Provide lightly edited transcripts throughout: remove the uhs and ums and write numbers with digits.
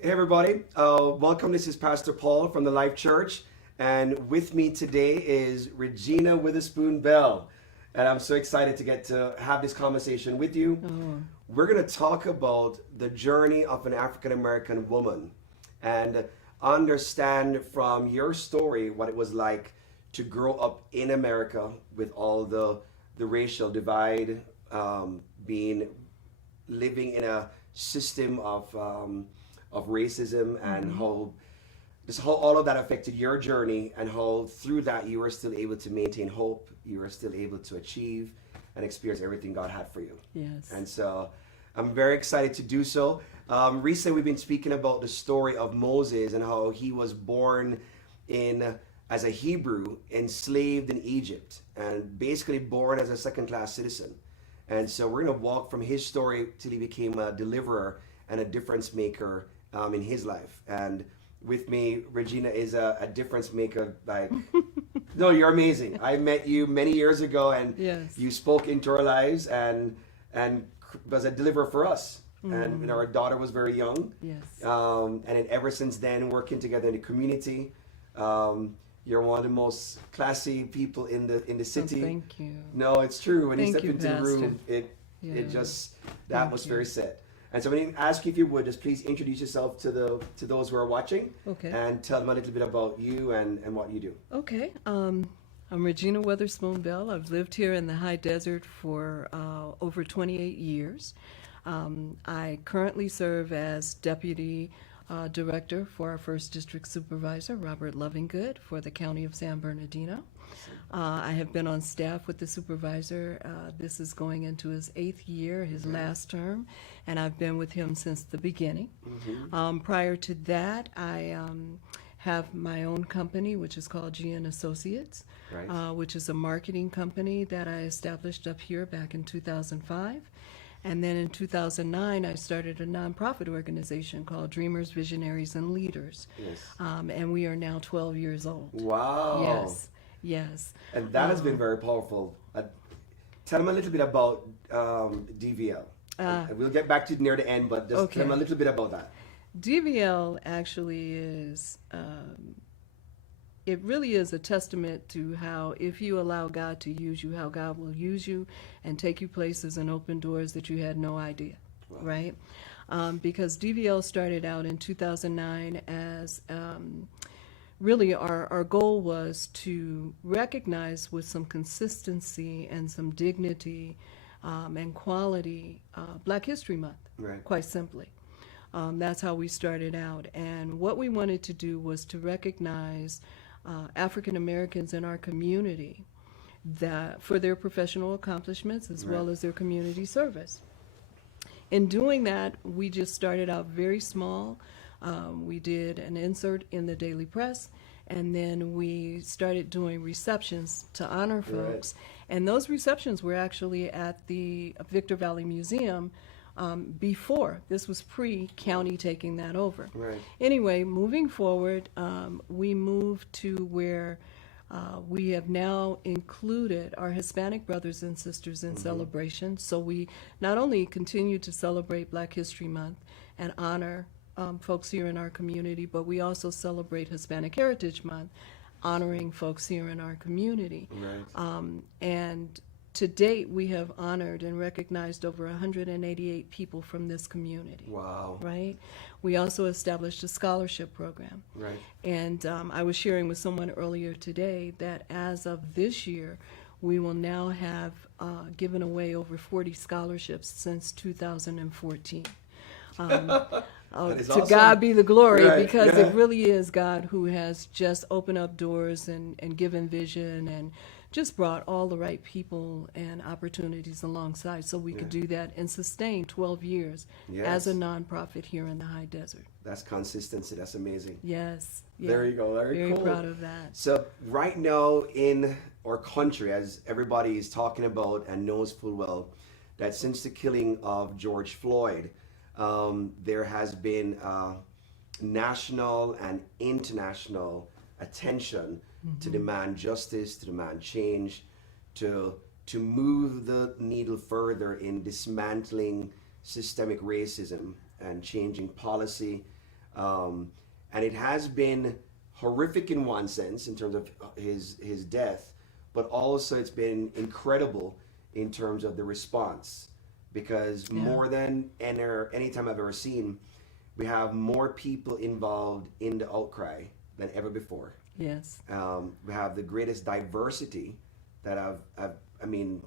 Hey everybody, welcome. This is Pastor Paul from the Life Church, and with me today is Regina Witherspoon Bell, and I'm so excited to get to have this conversation with you. Oh, We're going to talk about the journey of an African American woman and understand from your story what it was like to grow up in America with all the racial divide, being living in a system of racism, and mm-hmm. how all of that affected your journey, and how through that you were still able to maintain hope, you were still able to achieve and experience everything God had for you. Yes. And so I'm very excited to do so. Recently, we've been speaking about the story of Moses and how he was born in as a Hebrew, enslaved in Egypt, and basically born as a second-class citizen. And so we're going to walk from his story till he became a deliverer and a difference maker in his life. And with me, Regina is a difference maker. Like, no, you're amazing. I met you many years ago, and Yes. you spoke into our lives and was a deliverer for us. And our daughter was very young, Yes. and then ever since then, working together in the community. You're one of the most classy people in the Oh, city. thank you. No, it's true. When you Thank step you, into the Pastor. room, it Yeah. just the Thank atmosphere you. is set. And so, when I ask you if you would just please introduce yourself to those who are watching, Okay. and tell them a little bit about you and what you do. Okay. I'm Regina Witherspoon Bell. I've lived here in the high desert for over 28 years. I currently serve as Deputy Director for our First District Supervisor, Robert Lovingood, for the County of San Bernardino. I have been on staff with the supervisor. This is going into his 8th year, his last term, and I've been with him since the beginning. Prior to that, I have my own company, which is called GN Associates, Right. which is a marketing company that I established up here back in 2005. And then in 2009, I started a nonprofit organization called Dreamers, Visionaries, and Leaders. Yes. And we are now 12 years old. Wow. Yes, yes. And that has been very powerful. Tell them a little bit about DVL. And we'll get back to it near the end, but just tell them a Okay. little bit about that. DVL actually is, it really is a testament to how, if you allow God to use you, how God will use you and take you places and open doors that you had no idea, Wow. right? Because DVL started out in 2009 as really our goal was to recognize with some consistency and some dignity and quality Black History Month, Right. quite simply. That's how we started out. And what we wanted to do was to recognize African Americans in our community that for their professional accomplishments as well Right. as their community service. In doing that, we just started out very small. We did an insert in the Daily Press, and then we started doing receptions to honor Right. folks. And those receptions were actually at the Victor Valley Museum before. This was pre-county taking that over. Right. Anyway, moving forward, we moved to where we have now included our Hispanic brothers and sisters in celebration. So we not only continue to celebrate Black History Month and honor folks here in our community, but we also celebrate Hispanic Heritage Month, honoring folks here in our community. Right. And to date, we have honored and recognized over 188 people from this community. Wow. Right? We also established a scholarship program. Right. And I was sharing with someone earlier today that as of this year, we will now have given away over 40 scholarships since 2014. That is To awesome. God be the glory, Right, because yeah. it really is God who has just opened up doors and given vision and just brought all the right people and opportunities alongside so we could Yeah. do that and sustain 12 years Yes. as a nonprofit here in the high desert. That's consistency. That's amazing. Yes. There you go. Very cool. proud of that. So right now in our country, as everybody is talking about and knows full well, that since the killing of George Floyd, there has been national and international attention to demand justice, to demand change, to move the needle further in dismantling systemic racism and changing policy And it has been horrific in one sense in terms of his death, but also it's been incredible in terms of the response, because Yeah. more than any time I've ever seen, we have more people involved in the outcry than ever before. Yes. We have the greatest diversity that I mean,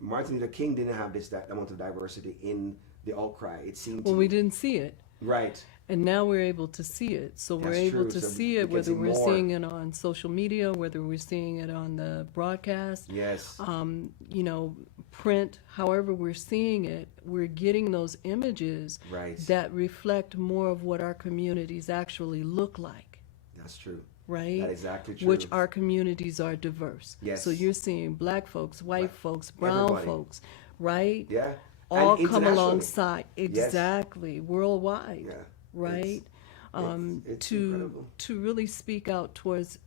Martin Luther King didn't have that amount of diversity in the outcry. It seemed to Well, we me. didn't see it. Right. And now we're able to see it. So we're That's able true. to So see we it, can whether see we're more. seeing it on social media, whether we're seeing it on the broadcast, Yes. you know, print, however we're seeing it, we're getting those images Right. that reflect more of what our communities actually look like, That's true. right? That's exactly true. Which our communities are diverse. Yes. So you're seeing black folks, white Right. folks, brown Everybody. folks, right? Yeah. All And come internationally. alongside. Exactly. Worldwide. Yeah. Right? It's to incredible. really speak out towards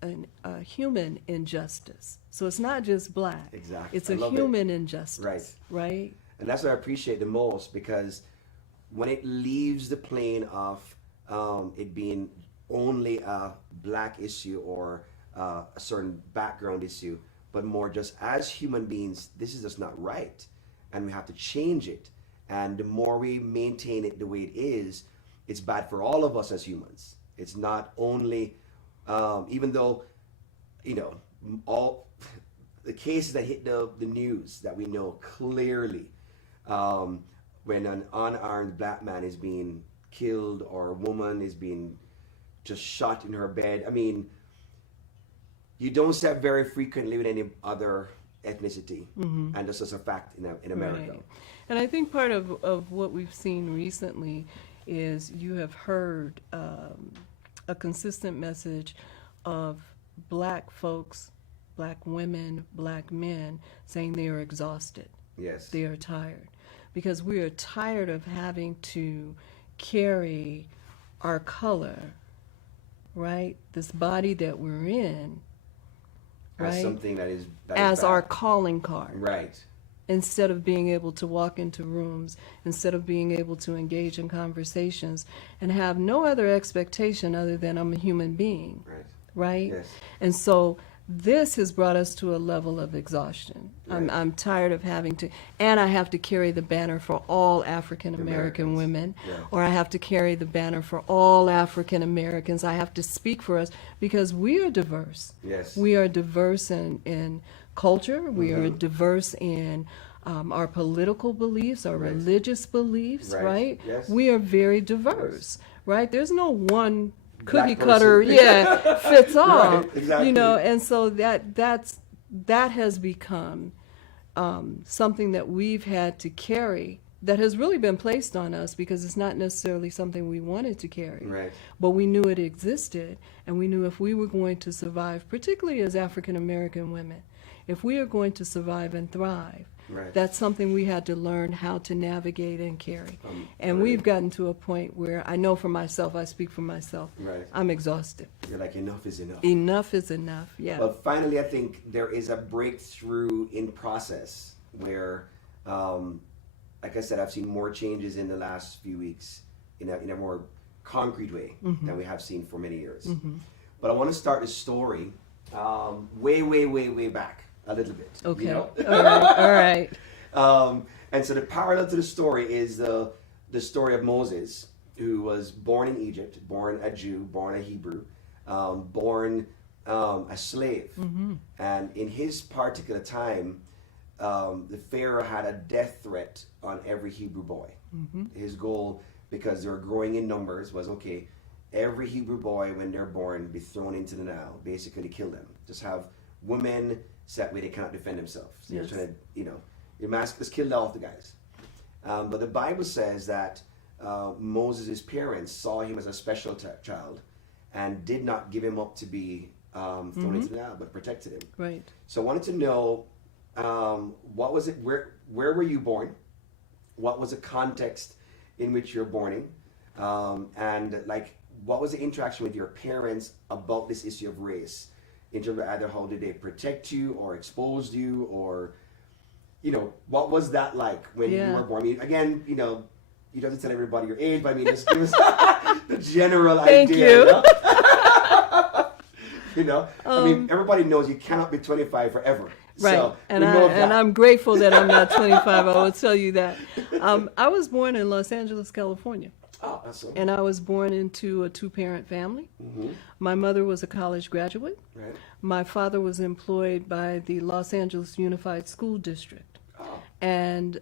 a human injustice. So it's not just black. Exactly. It's I a love it. human injustice. Right. Right? And that's what I appreciate the most, because when it leaves the plane of it being only a black issue or a certain background issue, but more just as human beings, this is just not right, and we have to change it. And the more we maintain it the way it is, it's bad for all of us as humans. It's not only, even though, you know, all the cases that hit the news that we know clearly, when an unarmed black man is being killed or a woman is being just shot in her bed. I mean, you don't see that very frequently with any other ethnicity, and just as a fact in America. Right. And I think part of what we've seen recently is you have heard a consistent message of black folks, black women, black men saying they are exhausted. Yes. They are tired. Because we are tired of having to carry our color, right? This body that we're in, As right? something that is As our bad. calling card. Right. Instead of being able to walk into rooms, instead of being able to engage in conversations and have no other expectation other than I'm a human being, Right. right? Yes. And so this has brought us to a level of exhaustion. Right. I'm tired of having to, and I have to carry the banner for all African American Americans. women, Yeah. or I have to carry the banner for all African Americans. I have to speak for us because we are diverse. Yes. We are diverse in culture. We are diverse in our political beliefs, our Right. religious beliefs, Right. right? Yes. We are very diverse, right? There's no one Black cookie cutter, person. fits all. Right, exactly. You know, and so that has become something that we've had to carry, that has really been placed on us because it's not necessarily something we wanted to carry. Right. But we knew it existed, and we knew if we were going to survive, particularly as African American women, if we are going to survive and thrive, Right. that's something we had to learn how to navigate and carry. And right. we've gotten to a point where I know for myself, I speak for myself, Right. I'm exhausted. You're like, enough is enough. Enough is enough, yeah. But finally, I think there is a breakthrough in process where, like I said, I've seen more changes in the last few weeks in a more concrete way than we have seen for many years. But I want to start the story way back a little bit. Okay. You know? All right. And so the parallel to the story is the story of Moses, who was born in Egypt, born a Jew, born a Hebrew, born a slave. And in his particular time, the Pharaoh had a death threat on every Hebrew boy. His goal, because they were growing in numbers, was okay, every Hebrew boy, when they're born, be thrown into the Nile, basically to kill them. Just have women set where they cannot defend themselves. So Yes. you're trying to, your mask is killed off the guys. But the Bible says that Moses' parents saw him as a special child and did not give him up to be thrown into the Nile, but protected him. Right. So I wanted to know, what was it? Where were you born? What was the context in which you're born in? And like, what was the interaction with your parents about this issue of race? In terms of either how did they protect you or expose you, or what was that like when you Yeah. were born? I mean, again, you don't have to tell everybody your age, but I mean, just give us the general Thank idea. you. You know? You know? I mean, everybody knows you cannot be 25 forever. Right, So, and we know that. and I'm grateful that I'm not 25. I will tell you that. I was born in Los Angeles, California, Oh, that's so. and I was born into a two-parent family. Mm-hmm. My mother was a college graduate. Right. My father was employed by the Los Angeles Unified School District, Oh, and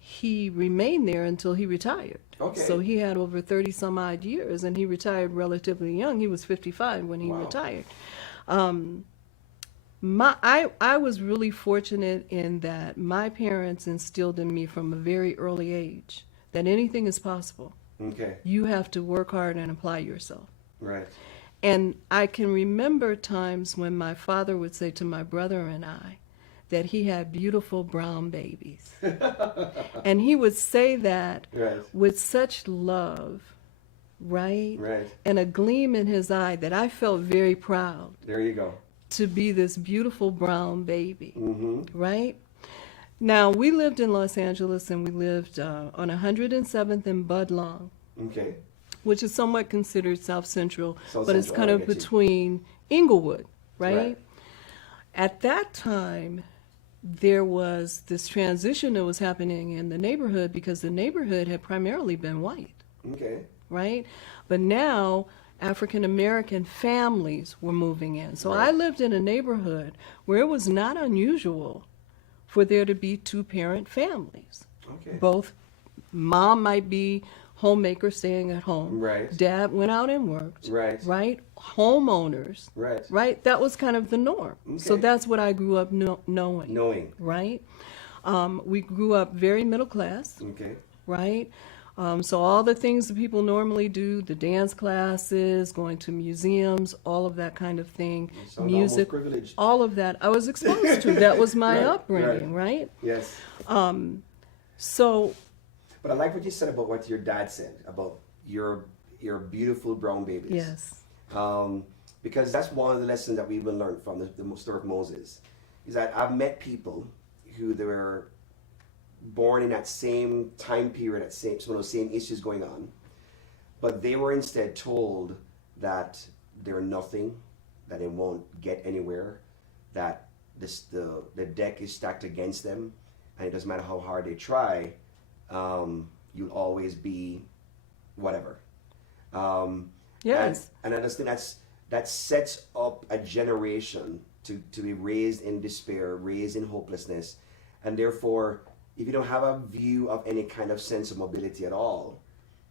he remained there until he retired. Okay. So he had over 30 some odd years, and he retired relatively young. He was 55 when he Wow. retired. I was really fortunate in that my parents instilled in me from a very early age that anything is possible. okay. You have to work hard and apply yourself. Right. And I can remember times when my father would say to my brother and I that he had beautiful brown babies. And he would say that Right. with such love, right? Right. And a gleam in his eye that I felt very proud There you go. to be this beautiful brown baby, Mm-hmm. right? Now, we lived in Los Angeles, and we lived on 107th and Budlong, Okay. which is somewhat considered South Central, South but it's Central, kind I of get you. between Inglewood, right? Right. At that time, there was this transition that was happening in the neighborhood because the neighborhood had primarily been white, Okay. right? But now African American families were moving in. So Right. I lived in a neighborhood where it was not unusual for there to be two-parent families. Okay. Both mom might be homemaker staying at home. Right. Dad went out and worked. Right. Right? Homeowners. Right. Right? That was kind of the norm. So Okay. that's what I grew up knowing. Knowing. Right? We grew up very middle class. Okay. Right? So all the things that people normally do, the dance classes, going to museums, all of that kind of thing, sound music, almost privileged. all of that I was exposed to. That was my Right, upbringing, right? Yes. So But I like what you said about what your dad said about your beautiful brown babies. yes, Because that's one of the lessons that we've been learned from the story of Moses. Is that I've met people who they were born in that same time period, some of those same issues going on, but they were instead told that they're nothing, that they won't get anywhere, that the deck is stacked against them, and it doesn't matter how hard they try, you'll always be whatever. yes, And I just think that sets up a generation to be raised in despair, raised in hopelessness, and therefore, if you don't have a view of any kind of sense of mobility at all,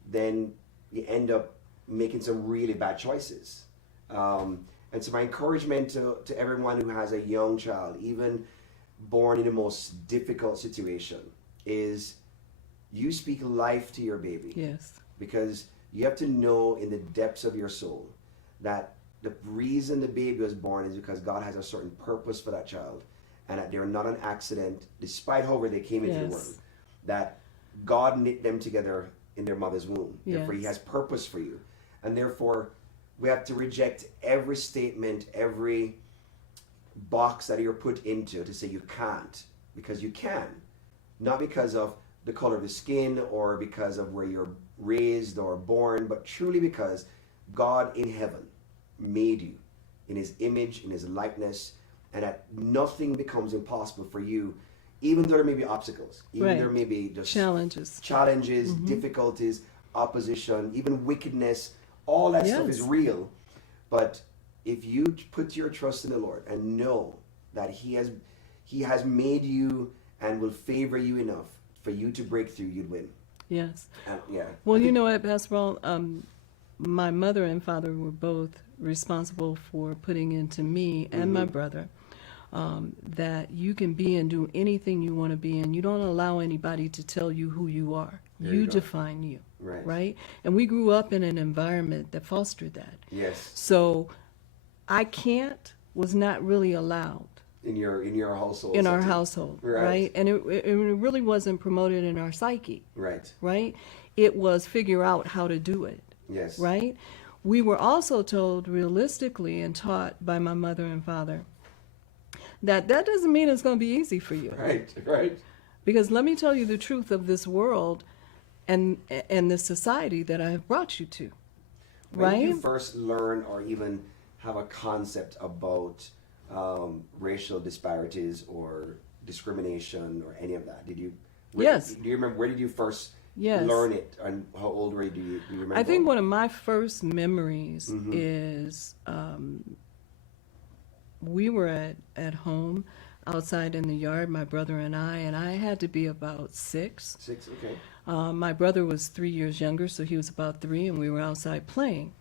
then you end up making some really bad choices. And so my encouragement to everyone who has a young child, even born in the most difficult situation, is you speak life to your baby. yes, Because you have to know in the depths of your soul that the reason the baby was born is because God has a certain purpose for that child, and that they're not an accident, despite however they came into the Yes. world. That God knit them together in their mother's womb. Therefore, He Yes. has purpose for you. And therefore, we have to reject every statement, every box that you're put into to say you can't, because you can. Not because of the color of the skin or because of where you're raised or born, but truly because God in heaven made you in His image, in His likeness, and that nothing becomes impossible for you, even though there may be obstacles, even Right. there may be just challenges. difficulties, opposition, even wickedness. All that stuff is Yes. real. But if you put your trust in the Lord and know that He has made you and will favor you enough for you to break through, you'd win. Yes. And, yeah. Well, you know what, Pastor Brown, my mother and father were both responsible for putting into me and my brother that you can be and do anything you want to be, and you don't allow anybody to tell you who you are. There You you go. define you, Right. right? And we grew up in an environment that fostered that. Yes. So I can't was not really allowed In your household. in our setting. household, Right. right? And it really wasn't promoted in our psyche, Right. right? It was figure out how to do it. Yes. Right? We were also told realistically and taught by my mother and father that doesn't mean it's going to be easy for you. Right. Right. Because let me tell you the truth of this world, and the society that I have brought you to, When did right? you first learn or even have a concept about racial disparities or discrimination or any of that? Did you? Yes. Do you remember where did you first Yes. learn it, and how old were you? Do you remember? I think one of my first memories Mm-hmm. is we were at home outside in the yard, my brother and I had to be about 6. 6. Okay. My brother was 3 years younger, so he was about 3, and we were outside playing.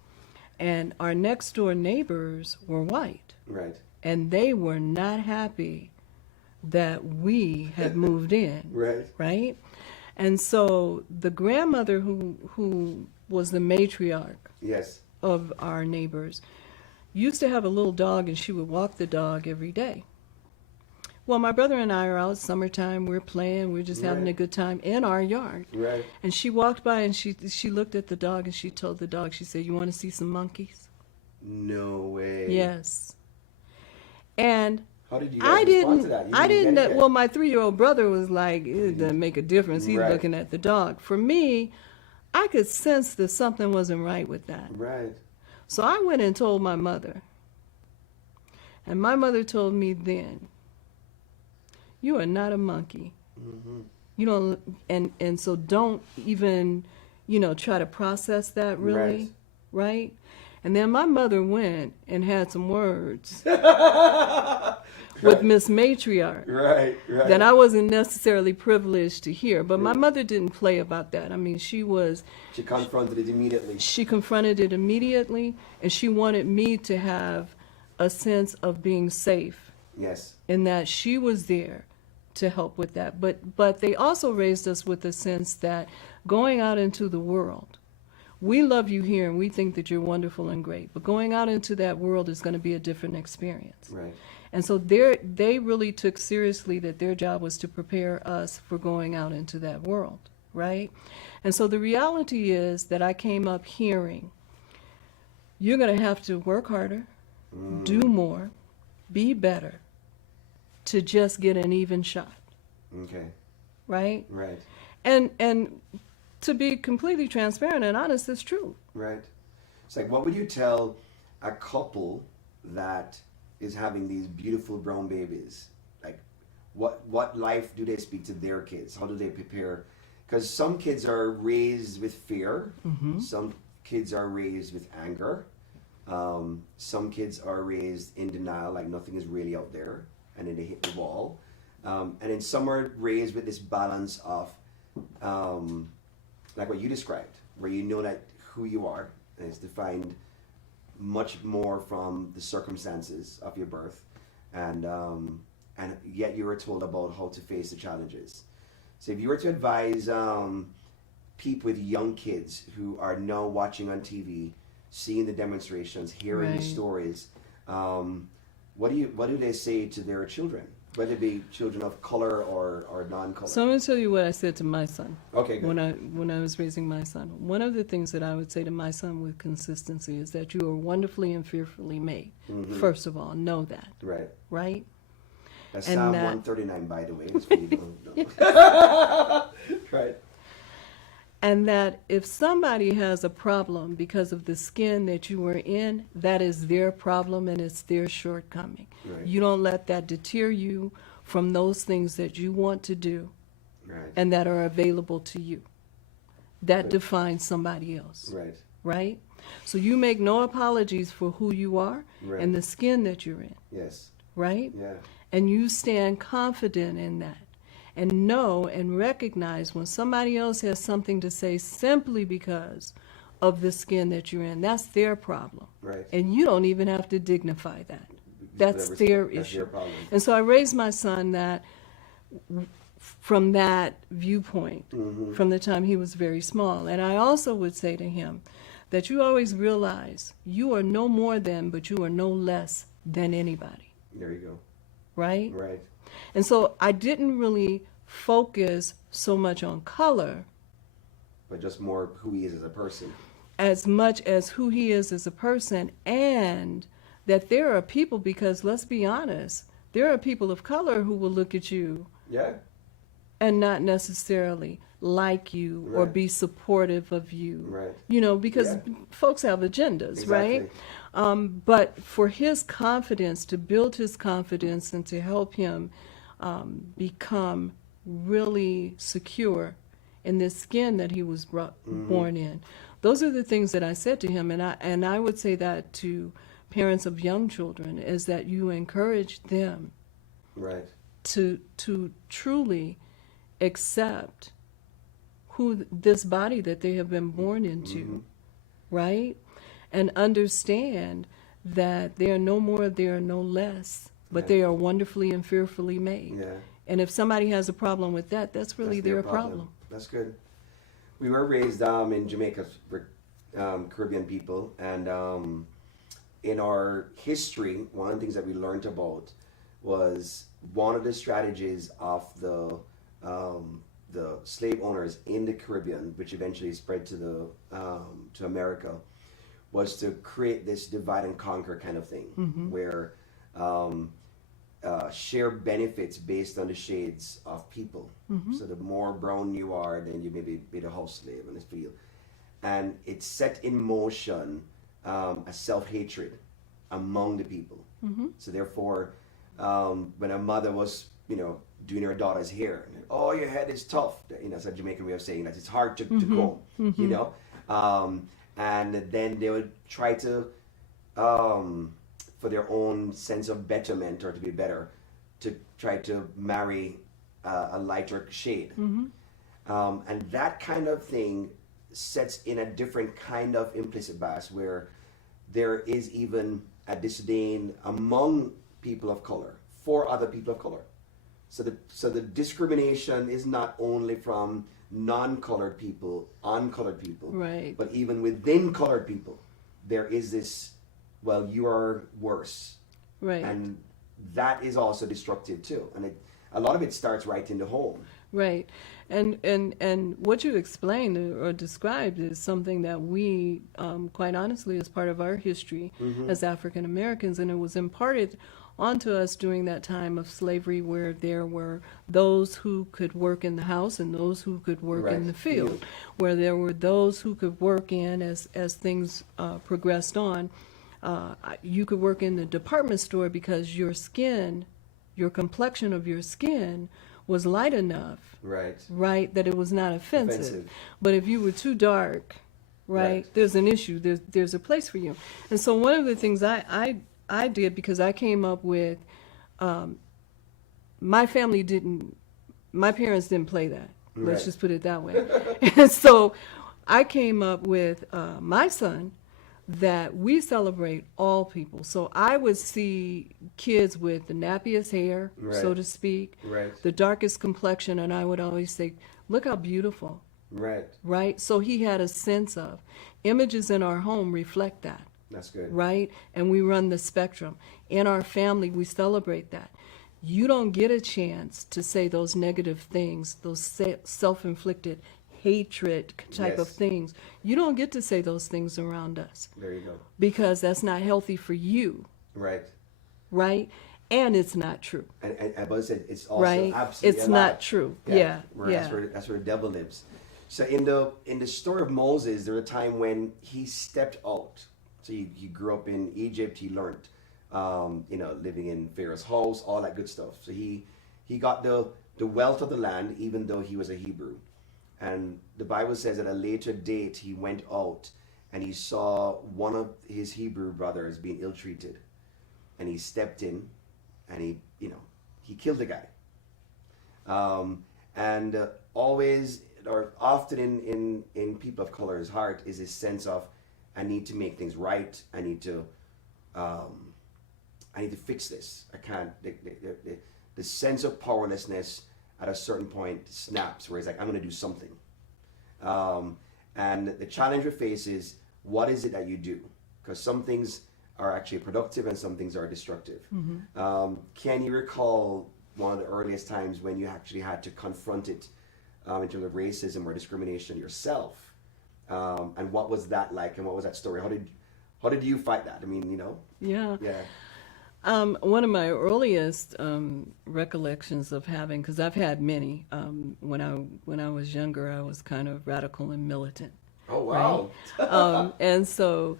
And our next door neighbors were white, Right. and they were not happy that we had moved in, Right. right? And so the grandmother who was the matriarch Yes. of our neighbors used to have a little dog, and she would walk the dog every day. Well, my brother and I are out summertime, we're playing, we're just having a Right. good time in our yard. Right. And she walked by and she looked at the dog and she told the dog, she said, "You want to see some monkeys?" No way. Yes. And How did you guys respond to that? You I didn't, get it yet. well, my 3-year-old brother was like, it doesn't make a difference. He's Right. looking at the dog. For me, I could sense that something wasn't right with that. Right. So I went and told my mother. And my mother told me then, "You are not a monkey. Mm-hmm. You don't," and so don't even, try to process that really, right? And then my mother went and had some words with Miss Matriarch Right. Right. that I wasn't necessarily privileged to hear. But my mother didn't play about that. I mean, She confronted it immediately. she confronted it immediately, and she wanted me to have a sense of being safe Yes. in that she was there to help with that. But they also raised us with the sense that going out into the world, we love you here and we think that you're wonderful and great, but going out into that world is going to be a different experience. Right. And so they really took seriously that their job was to prepare us for going out into that world, right? And so the reality is that I came up hearing, you're going to have to work harder, do more, be better, to just get an even shot, Okay. right? Right. And to be completely transparent and honest, it's true. Right. It's like, what would you tell a couple that is having these beautiful brown babies? Like, what life do they speak to their kids? How do they prepare? Because some kids are raised with fear. Mm-hmm. Some kids are raised with anger. Some kids are raised in denial, like nothing is really out there, and then they hit the wall. And then some are raised with this balance of, like what you described, where you know that who you are, and it's defined much more from the circumstances of your birth, and yet you were told about how to face the challenges. So if you were to advise people with young kids who are now watching on TV, seeing the demonstrations, hearing the Right. stories, what do they say to their children, whether it be children of color or non-color? So I'm going to tell you what I said to my son. Okay, good. When I was raising my son. One of the things that I would say to my son with consistency is that you are wonderfully and fearfully made. Mm-hmm. First of all, know that, Right. right? That's And Psalm that- 139, by the way. It's for you to know. Right. And that if somebody has a problem because of the skin that you were in, that is their problem and it's their shortcoming. Right. You don't let that deter you from those things that you want to do Right. and that are available to you. That Right. defines somebody else, Right. right? So you make no apologies for who you are Right. and the skin that you're in, Yes. right? Yeah. And you stand confident in that and know and recognize when somebody else has something to say simply because of the skin that you're in. That's their problem. Right. And you don't even have to dignify that. That's Whatever's- their that's issue. their problem. And so I raised my son from that viewpoint, Mm-hmm. from the time he was very small. And I also would say to him that you always realize you are no more than, but you are no less than anybody, There you go. right? Right. And so I didn't really focus so much on color But just more who he is as a person. as much as who he is as a person, and that there are people, because let's be honest, there are people of color who will look at you Yeah. and not necessarily like you or Right. be supportive of you. Right. You know, because Yeah. folks have agendas, right? Exactly. But for his confidence, to build his confidence and to help him become really secure in this skin that he was born in. Those are the things that I said to him, and I would say that to parents of young children, is that you encourage them Right. to truly accept who this body that they have been born into, right? And understand that they are no more, they are no less, but Right. they are wonderfully and fearfully made. Yeah. And if somebody has a problem with that, that's really That's their problem. That's good. We were raised in Jamaica, we're Caribbean people, and in our history, one of the things that we learned about was one of the strategies of the slave owners in the Caribbean, which eventually spread to to America, was to create this divide and conquer kind of thing, where share benefits based on the shades of people. So the more brown you are, then you maybe be the house slave in the field. And it set in motion a self-hatred among the people. So therefore, when a mother was, doing her daughter's hair, oh, your head is tough. It's a Jamaican way of saying that it's hard to comb, and then they would try to, for their own sense of betterment or to be better, to try to marry a lighter shade. And that kind of thing sets in a different kind of implicit bias where there is even a disdain among people of color for other people of color. So the discrimination is not only from non-colored people on colored people, Right. but even within colored people, there is this, well, you are worse. Right. And that is also destructive too. And a lot of it starts right in the home. Right. And what you explained or described is something that we, quite honestly, is part of our history as African Americans, and it was imparted onto us during that time of slavery where there were those who could work in the house and those who could work in Right. the field, where there were those who could work in as things progressed on. You could work in the department store because your skin, your complexion of your skin was light enough, Right. that it was not offensive. Offensive. But if you were too dark, Right. there's an issue. There's a place for you. And so one of the things I did, because I came up with, my parents didn't play that. Let's Right. just put it that way. And so I came up with my son that we celebrate all people. So I would see kids with the nappiest hair, so Right. to speak, Right. the darkest complexion, and I would always say, look how beautiful, Right. right? So he had a sense of images in our home reflect that, That's good. right? And we run the spectrum. In our family, we celebrate that. You don't get a chance to say those negative things, those self-inflicted hatred type of Yes. things. You don't get to say those things around us There you go. because that's not healthy for you, Right. right? And it's not true, And but it's also right? absolutely It's a lie. not true. Yeah, yeah. That's where the devil lives. So in the story of Moses, there was a time when he stepped out. So he grew up in Egypt. He learned, living in Pharaoh's house, all that good stuff. So he got the wealth of the land, even though he was a Hebrew. And the Bible says at a later date he went out and he saw one of his Hebrew brothers being ill-treated, and he stepped in and he killed the guy. And always or often in people of color's heart is this sense of, I need to make things right. I need to fix this. I can't. The sense of powerlessness at a certain point snaps, where it's like, I'm going to do something. And the challenge we face is, what is it that you do? Because some things are actually productive and some things are destructive. Can you recall one of the earliest times when you actually had to confront it in terms of racism or discrimination yourself? And what was that like, and what was that story? How did you fight that? I mean, Yeah. Yeah. One of my earliest recollections of having, because I've had many. When I was younger, I was kind of radical and militant. Oh, wow. And so,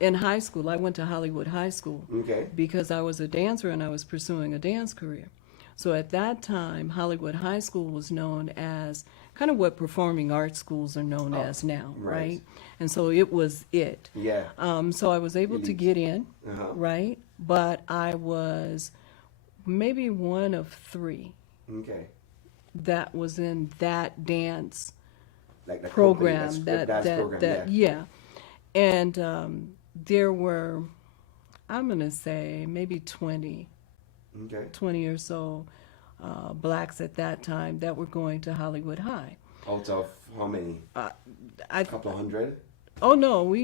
in high school, I went to Hollywood High School Okay. because I was a dancer and I was pursuing a dance career. So at that time, Hollywood High School was known as kind of what performing arts schools are known as now, right. right? And so it was it. Yeah. So I was able to Elite. get in, Uh-huh. right? But I was maybe one of three Okay. that was in that dance Like the program. company, that dance program, Yeah. And there were, I'm going to say, maybe 20 Okay. or so blacks at that time that were going to Hollywood High. Out of how many? I, Couple hundred? oh no,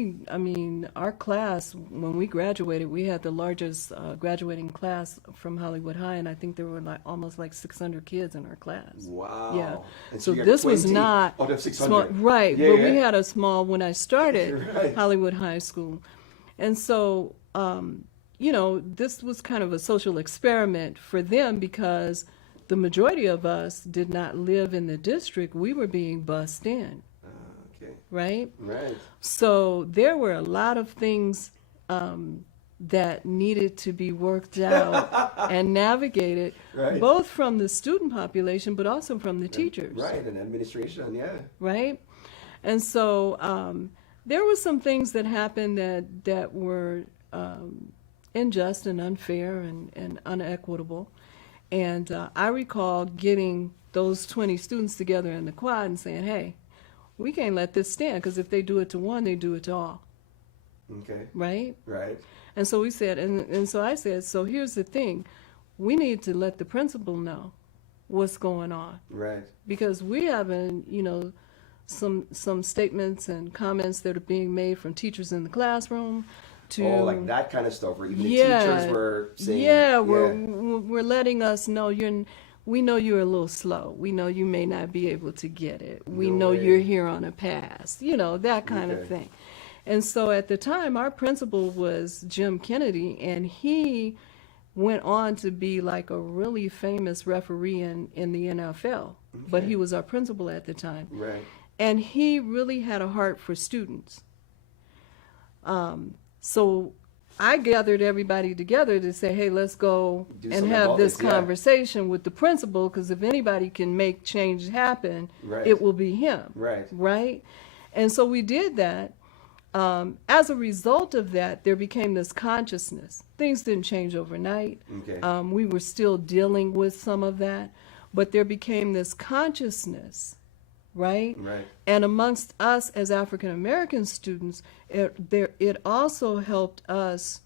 our class, when we graduated, we had the largest graduating class from Hollywood High, and I think there were almost 600 kids in our class. Wow. Yeah. And So you're this was 20 not out of 600. small, right? Yeah, But yeah. we had a small when I started Right. Hollywood High School, and so this was kind of a social experiment for them because the majority of us did not live in the district. We were being bussed in, Okay. right? Right. So there were a lot of things that needed to be worked out and navigated, Right. both from the student population, but also from the teachers, Right, and administration, yeah. right? And so there were some things that happened that were unjust and unfair and unequitable. And I recall getting those 20 students together in the quad and saying, hey, we can't let this stand, because if they do it to one, they do it to all, Okay. right? Right. And so we said, and so I said, so here's the thing. We need to let the principal know what's going on, Right. because we haven't, some statements and comments that are being made from teachers in the classroom to Oh, like that kind of stuff, where even the yeah, teachers were saying, yeah, we're letting us know we know you're a little slow. We know you may not be able to get it. We No know way. you're here on a pass, that kind of Okay. thing. And so at the time, our principal was Jim Kennedy, and he went on to be like a really famous referee in the NFL. But Okay. he was our principal at the time. Right. And he really had a heart for students. So I gathered everybody together to say, hey, let's go Do and something have about this this, yeah. conversation with the principal, because if anybody can make change happen, Right. it will be him. Right. Right? And so we did that. As a result of that, there became this consciousness. Things didn't change overnight. Okay. We were still dealing with some of that, but there became this consciousness, right? Right. And amongst us as African American students, it also helped us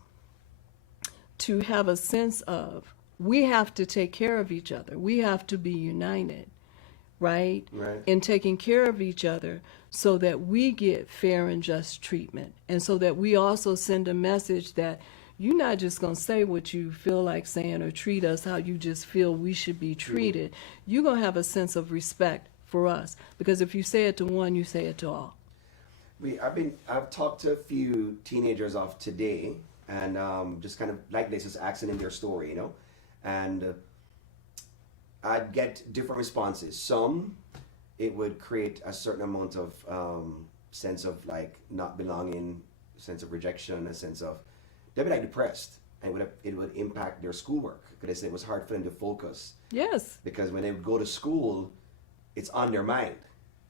to have a sense of we have to take care of each other. We have to be united, right? Right. In taking care of each other so that we get fair and just treatment. And so that we also send a message that you're not just going to say what you feel like saying or treat us how you just feel we should be treated. You're going to have a sense of respect for us, because if you say it to one, you say it to all. I've talked to a few teenagers of today, and just kind of like this, just asking in their story, and I'd get different responses. Some, it would create a certain amount of sense of like not belonging, sense of rejection, a sense of, they'd be like depressed, and it would impact their schoolwork, because they said it was hard for them to focus, Yes. because when they would go to school, it's on their mind,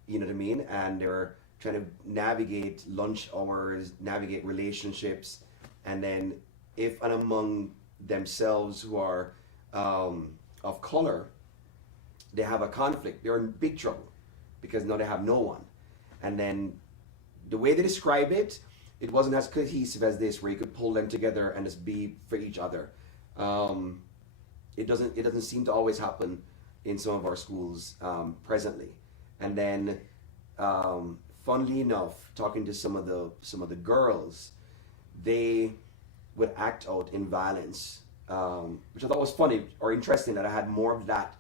you know what I mean? And they're trying to navigate lunch hours, navigate relationships, and then if and among themselves who are of color, they have a conflict, they're in big trouble, because now they have no one. And then the way they describe it, it wasn't as cohesive as this, where you could pull them together and just be for each other. It doesn't seem to always happen in some of our schools presently. And then, funnily enough, talking to some of the girls, they would act out in violence, which I thought was funny or interesting, that I had more of that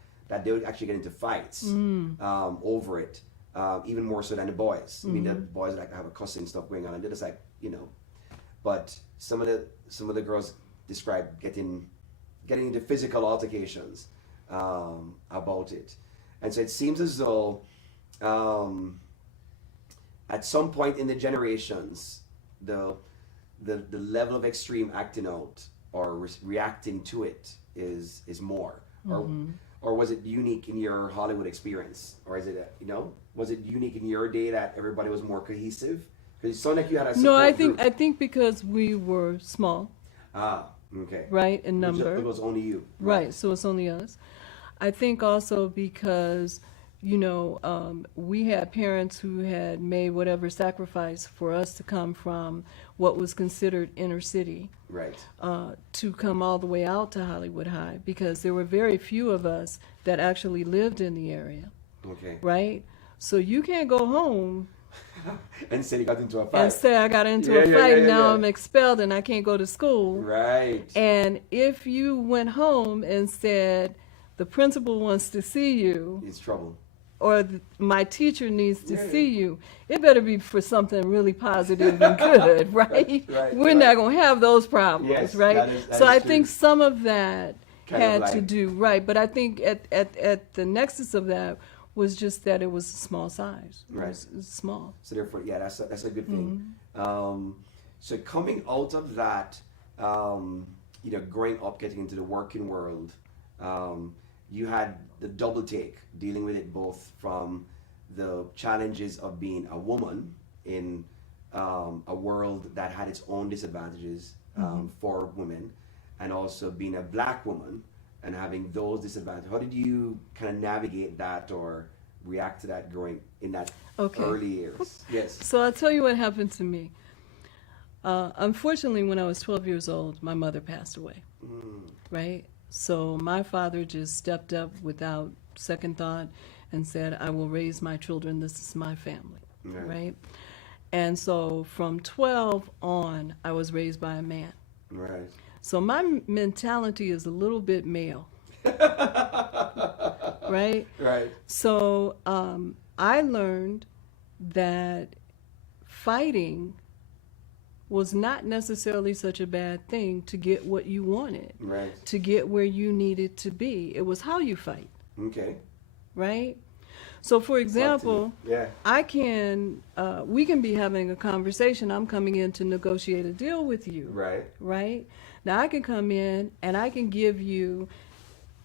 they would actually get into fights over it, even more so than the boys. I mean, the boys like have a cussing stuff going on, and they're just like, but some of the girls described getting into physical altercations about it. And so it seems as though at some point in the generations, the level of extreme acting out or reacting to it is more. Or was it unique in your Hollywood experience? Or is it, was it unique in your day that everybody was more cohesive? Because it sounded like you had a support No, group. I think because we were small, Okay. right, in number. It was only you. Right, so it's only us. I think also because, we had parents who had made whatever sacrifice for us to come from what was considered inner city. Right. To come all the way out to Hollywood High, because there were very few of us that actually lived in the area. Okay. Right? So you can't go home and say you got into a fight. and say I got into a fight and now I'm expelled and I can't go to school. Right. And if you went home and said the principal wants to see you, It's trouble. or my teacher needs to see you, it better be for something really positive and good, right? We're not going to have those problems, yes, right? that so is I true. think some of that Kind had of to like- do, right, but I think at the nexus of that was just that it was a small size. Right. It was small. So therefore, yeah, that's a good thing. Mm-hmm. So coming out of that, growing up, getting into the working world, you had the double take, dealing with it both from the challenges of being a woman in a world that had its own disadvantages for women, and also being a black woman and having those disadvantages. How did you kind of navigate that or react to that growing in that early years? Yes. So I'll tell you what happened to me. Unfortunately, when I was 12 years old, my mother passed away, right? So my father just stepped up without second thought and said, I will raise my children. This is my family, right? And so from 12 on, I was raised by a man. Right. So my mentality is a little bit male, right? Right. So I learned that fighting was not necessarily such a bad thing to get what you wanted, Right. to get where you needed to be. It was how you fight, Okay. right? So for example, Yeah. we can be having a conversation. I'm coming in to negotiate a deal with you, Right. right? Now I can come in and I can give you,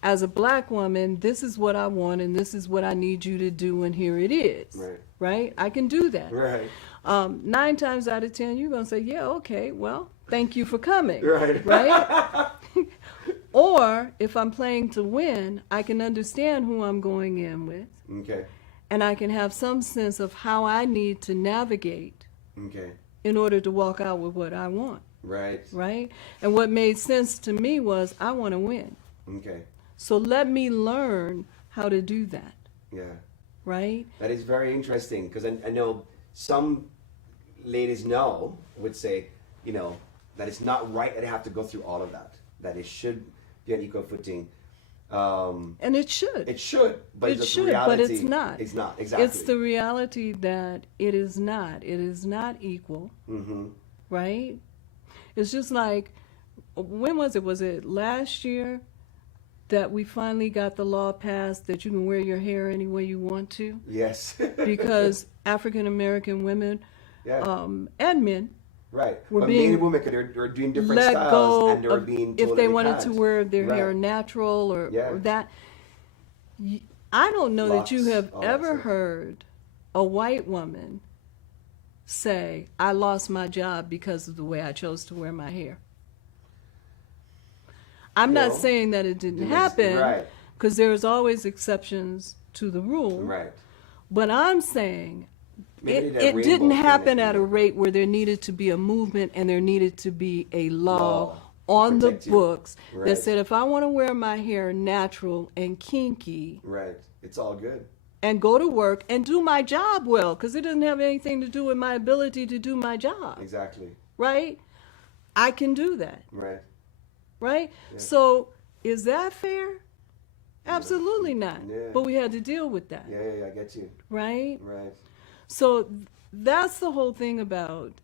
as a black woman, this is what I want and this is what I need you to do and here it is, Right. right? I can do that. Right. 9 times out of 10, you're going to say, yeah, okay, well, thank you for coming, Right. right? Or if I'm playing to win, I can understand who I'm going in with, Okay. and I can have some sense of how I need to navigate Okay. in order to walk out with what I want, Right. right? And what made sense to me was I want to win. Okay. So let me learn how to do that, Yeah. right? That is very interesting because I know some ladies now would say, that it's not right that they have to go through all of that. That it should be on equal footing. And it should. It should, but It it's just should, reality. but it's not. It's not, exactly. It's the reality that it is not. It is not equal, Mm-hmm. right? It's just like, when was it? Was it last year that we finally got the law passed that you can wear your hair any way you want to? Yes. Because African American women yeah. and men Right. were But being men and women, they're doing different let styles go and they're of being told if that they wanted to can't. wear their Right. hair natural or Yeah. that. I don't know that you Locks, have all that ever stuff. heard a white woman say, I lost my job because of the way I chose to wear my hair. I'm not No. saying that it didn't Didn't- happen, right. because there's always exceptions to the rule. Right. But I'm saying Maybe it that didn't rainbow thing happen that at a you- rate where there needed to be a movement and there needed to be a law Law to on the protect you. books Right. that said if I want to wear my hair natural and kinky Right. It's all good. and go to work and do my job well, because it doesn't have anything to do with my ability to do my job, Exactly. right? I can do that, Right. right? Yeah. So is that fair? Absolutely not. Yeah. But we had to deal with that, Yeah, I get you. right? Right. So that's the whole thing about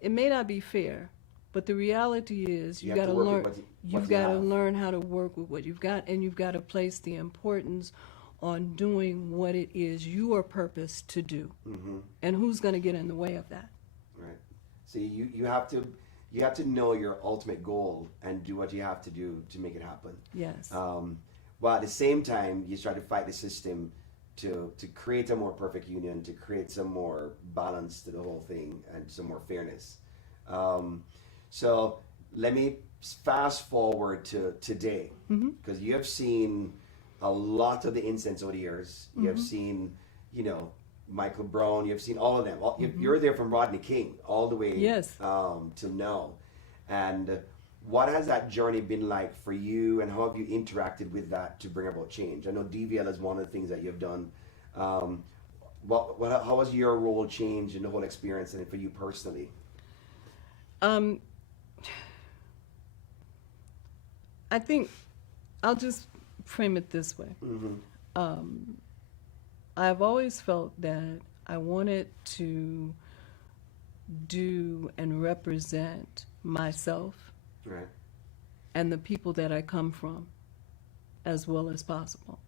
it may not be fair, But the reality is You you have got to to work with learn, what you you've got to have. learn how to work with what you've got, and you've got to place the importance on doing what it is you are purposed to do. Mm-hmm. And who's going to get in the way of that? Right. See, you have to know your ultimate goal and do what you have to do to make it happen. Yes. While at the same time, you try to fight the system to create a more perfect union, to create some more balance to the whole thing, and some more fairness. So let me fast forward to today, because you have seen a lot of the incidents over the years. You have seen, you know, Michael Brown. You have seen all of them. You're there from Rodney King all the way Yes. till now. And what has that journey been like for you, and how have you interacted with that to bring about change? I know DVL is one of the things that you've done. How has your role changed in the whole experience, and for you personally? Um, I think I'll just frame it this way. I've always felt that I wanted to do and represent myself Right. and the people that I come from as well as possible.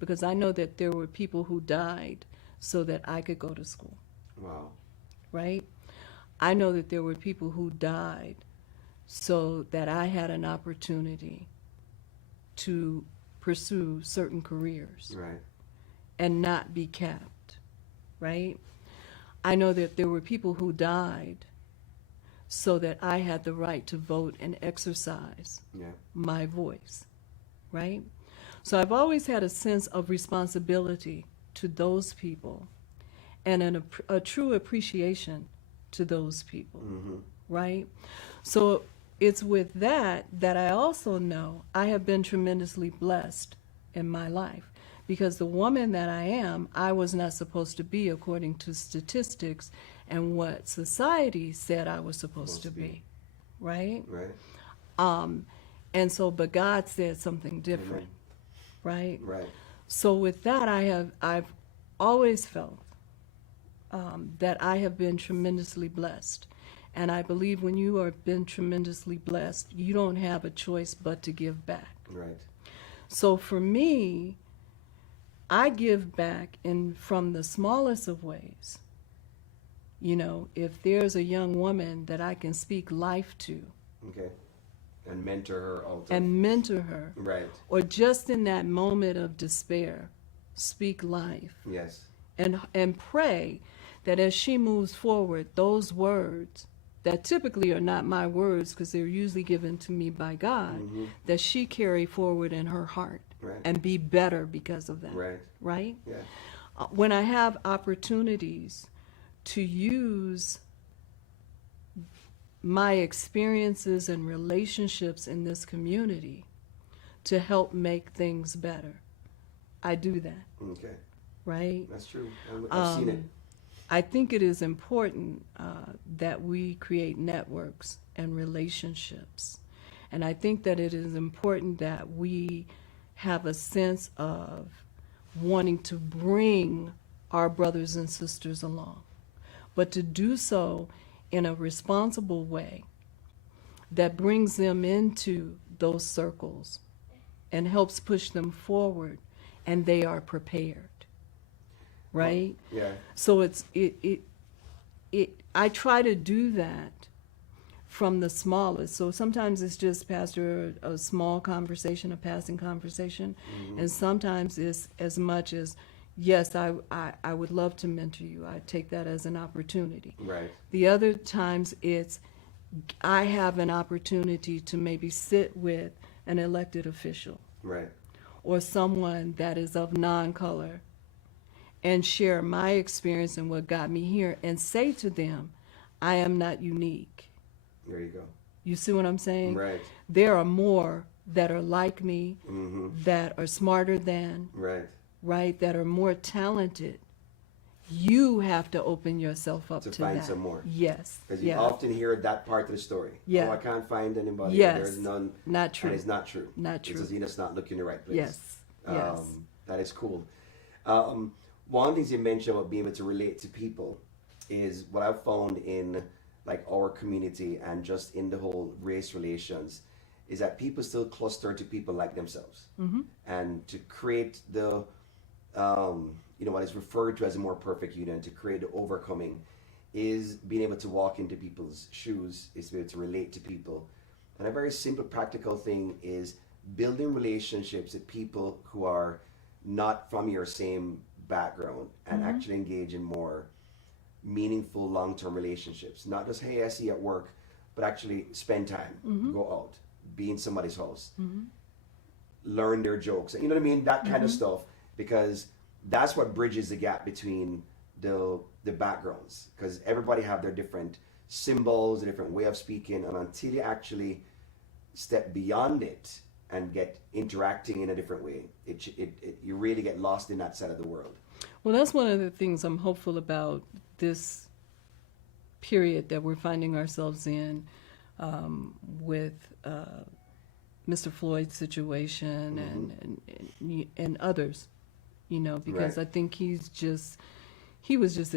Because I know that there were people who died so that I could go to school, Wow. right? I know that there were people who died so that I had an opportunity to pursue certain careers Right. and not be capped, right? I know that there were people who died so that I had the right to vote and exercise Yeah. my voice, right? So I've always had a sense of responsibility to those people and a true appreciation to those people, right? So it's with that that I also know I have been tremendously blessed in my life, because the woman that I am, I was not supposed to be according to statistics and what society said I was supposed to be, right? Right. And so, but God said something different, right? Right. So with that, I've always felt that I have been tremendously blessed. And I believe when you have been tremendously blessed, you don't have a choice but to give back. Right. So for me, I give back from the smallest of ways. You know, if there's a young woman that I can speak life to Okay. And mentor her also. and mentor her, Right. or just in that moment of despair, speak life Yes. and pray that as she moves forward, those words that typically are not my words because they're usually given to me by God, that she carry forward in her heart Right. and be better because of that. Right. Right? Yeah. When I have opportunities to use my experiences and relationships in this community to help make things better, I do that, Okay. right? That's true. I've seen it. I think it is important that we create networks and relationships. And I think that it is important that we have a sense of wanting to bring our brothers and sisters along, but to do so in a responsible way that brings them into those circles and helps push them forward, and they are prepared, right? Yeah. So I try to do that from the smallest. So sometimes it's just, Pastor, a small conversation, a passing conversation, and sometimes it's as much as, yes, I would love to mentor you. I take that as an opportunity. Right. The other times it's, I have an opportunity to maybe sit with an elected official Right. or someone that is of non-color and share my experience and what got me here and say to them, I am not unique. There you go. You see what I'm saying? Right. There are more that are like me, that are smarter than, Right. right, that are more talented. You have to open yourself up To to find that. some more. Yes. Because you Yeah. often hear that part of the story. Yeah. Oh, I can't find anybody. Yes. There's none. Not true. And it's not true. Not true. It's just not looking in the right place. Yes. Yes. That is cool. One of the things you mentioned about being able to relate to people is what I've found in like our community and just in the whole race relations is that people still cluster to people like themselves, and to create the what is referred to as a more perfect union, to create the overcoming, is being able to walk into people's shoes, is to be able to relate to people. And a very simple practical thing is building relationships with people who are not from your same background, and actually engage in more meaningful long-term relationships. Not just, hey, I see you at work, but actually spend time, go out, be in somebody's house, learn their jokes. You know what I mean? That kind of stuff, because that's what bridges the gap between the backgrounds, because everybody have their different symbols, a different way of speaking, and until you actually step beyond it and get interacting in a different way, you really get lost in that side of the world. Well, that's one of the things I'm hopeful about this period that we're finding ourselves in, with Mr. Floyd's situation and others, because I think he was just he was just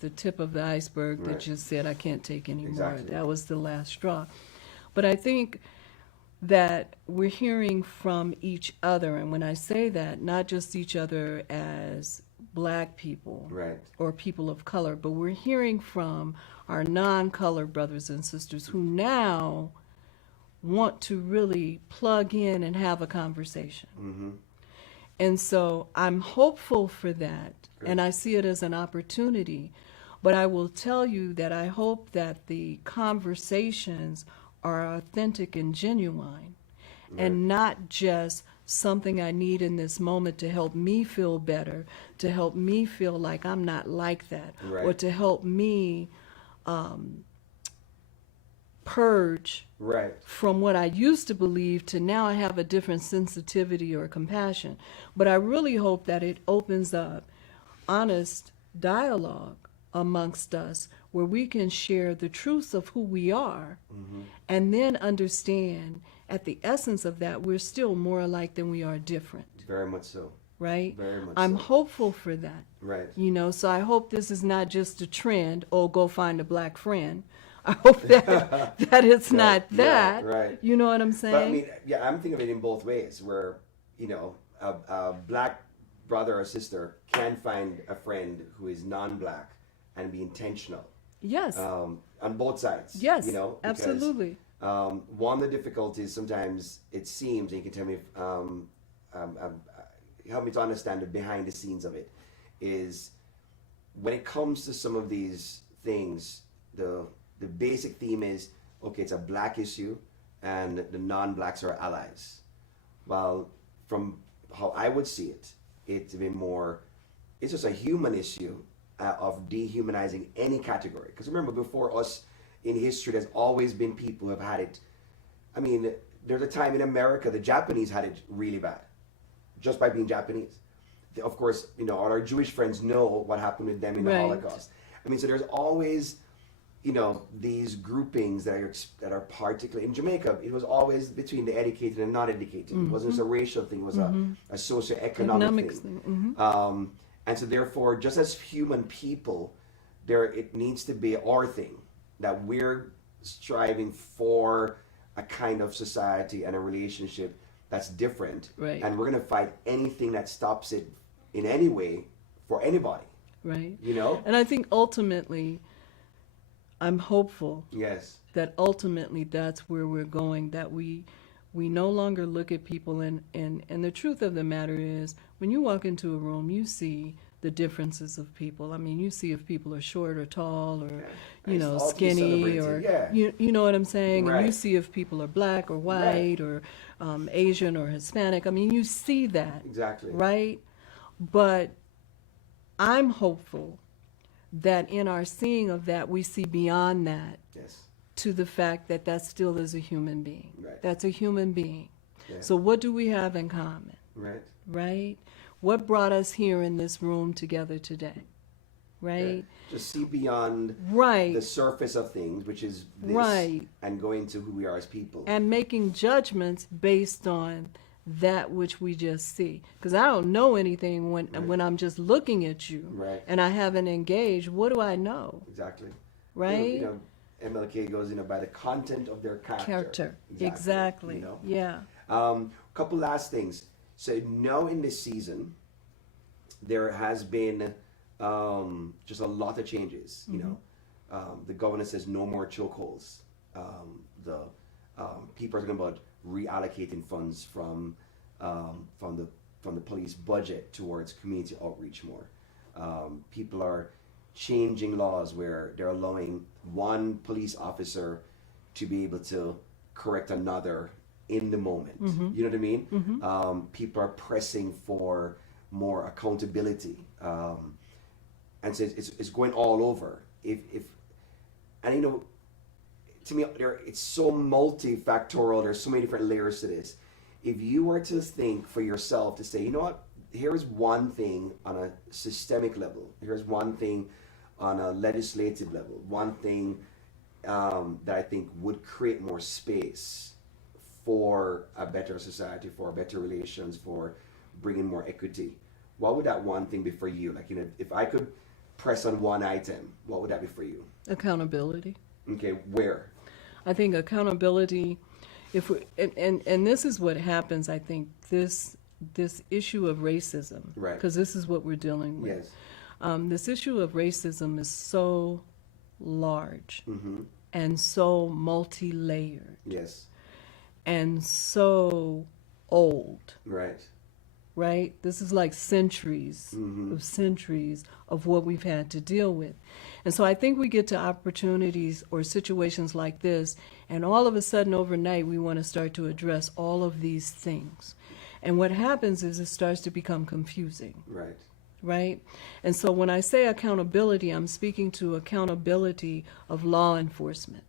the tip of the iceberg that just said, I can't take any more. That was the last straw. But I think that we're hearing from each other, and when I say that, not just each other as Black people or people of color, but we're hearing from our non-colored brothers and sisters who now want to really plug in and have a conversation. And so I'm hopeful for that, and I see it as an opportunity. But I will tell you that I hope that the conversations are authentic and genuine, and not just something I need in this moment to help me feel better, to help me feel like I'm not like that, or to help me purge from what I used to believe to now I have a different sensitivity or compassion. But I really hope that it opens up honest dialogue amongst us where we can share the truths of who we are, and then understand at the essence of that we're still more alike than we are different. Very much so. Right? Very much I'm so. hopeful for that. Right. So I hope this is not just a trend, oh, go find a Black friend. I hope that it's not that. Right. You know what I'm saying? But I mean, I'm thinking of it in both ways, where, a Black brother or sister can find a friend who is non-Black and be intentional. Yes. On both sides. Yes, because, absolutely. One of the difficulties sometimes it seems, and you can tell me if, help me to understand the behind the scenes of it, is when it comes to some of these things, the basic theme is, okay, it's a Black issue and the non-Blacks are allies. Well, from how I would see it, it's just a human issue of dehumanizing any category. Because remember, before us in history, there's always been people who have had it. I mean, there's a time in America, the Japanese had it really bad, just by being Japanese. Of course, all our Jewish friends know what happened with them in the Holocaust. I mean, so there's always, these groupings that are particularly, in Jamaica, it was always between the educated and not educated. It wasn't just a racial thing, it was a socioeconomic thing. And so therefore, just as human people, it needs to be our thing, that we're striving for a kind of society and a relationship that's different. Right. And we're going to fight anything that stops it in any way for anybody. Right. And I think ultimately, I'm hopeful that ultimately that's where we're going, that we no longer look at people and the truth of the matter is, when you walk into a room, you see the differences of people. I mean, you see if people are short or tall or, skinny or, you know what I'm saying? Right. And you see if people are Black or white or Asian or Hispanic. I mean, you see that. Exactly. Right? But I'm hopeful that in our seeing of that, we see beyond that to the fact that that still is a human being. Right. That's a human being. Yeah. So what do we have in common? Right? What brought us here in this room together today? Right? Just see beyond the surface of things, which is this, and go into who we are as people. And making judgments based on that which we just see. Because I don't know anything when I'm just looking at you Right. and I haven't engaged. What do I know? Exactly. Right? You know, MLK goes, by the content of their character. Character. Exactly. You know? Yeah. Couple last things. So now in this season, there has been just a lot of changes. You know, the governor says no more chokeholds. The people are talking about reallocating funds from the police budget towards community outreach more. People are changing laws where they're allowing one police officer to be able to correct another in the moment. You know what I mean? People are pressing for more accountability, and so it's going all over. And you know, to me, it's so multifactorial. There's so many different layers to this. If you were to think for yourself to say, you know what, here's one thing on a systemic level, here's one thing on a legislative level, one thing that I think would create more space for a better society, for better relations, for bringing more equity, what would that one thing be for you? Like, you know, if I could press on one item, what would that be for you? Accountability. Okay, where? I think accountability, if we, and this is what happens, I think, this issue of racism, Right. because this is what we're dealing with. Yes. This issue of racism is so large and so multi-layered Yes. and so old, Right. right? This is like centuries of what we've had to deal with. And so I think we get to opportunities or situations like this, and all of a sudden overnight we want to start to address all of these things. And what happens is it starts to become confusing. Right. Right? And so when I say accountability, I'm speaking to accountability of law enforcement.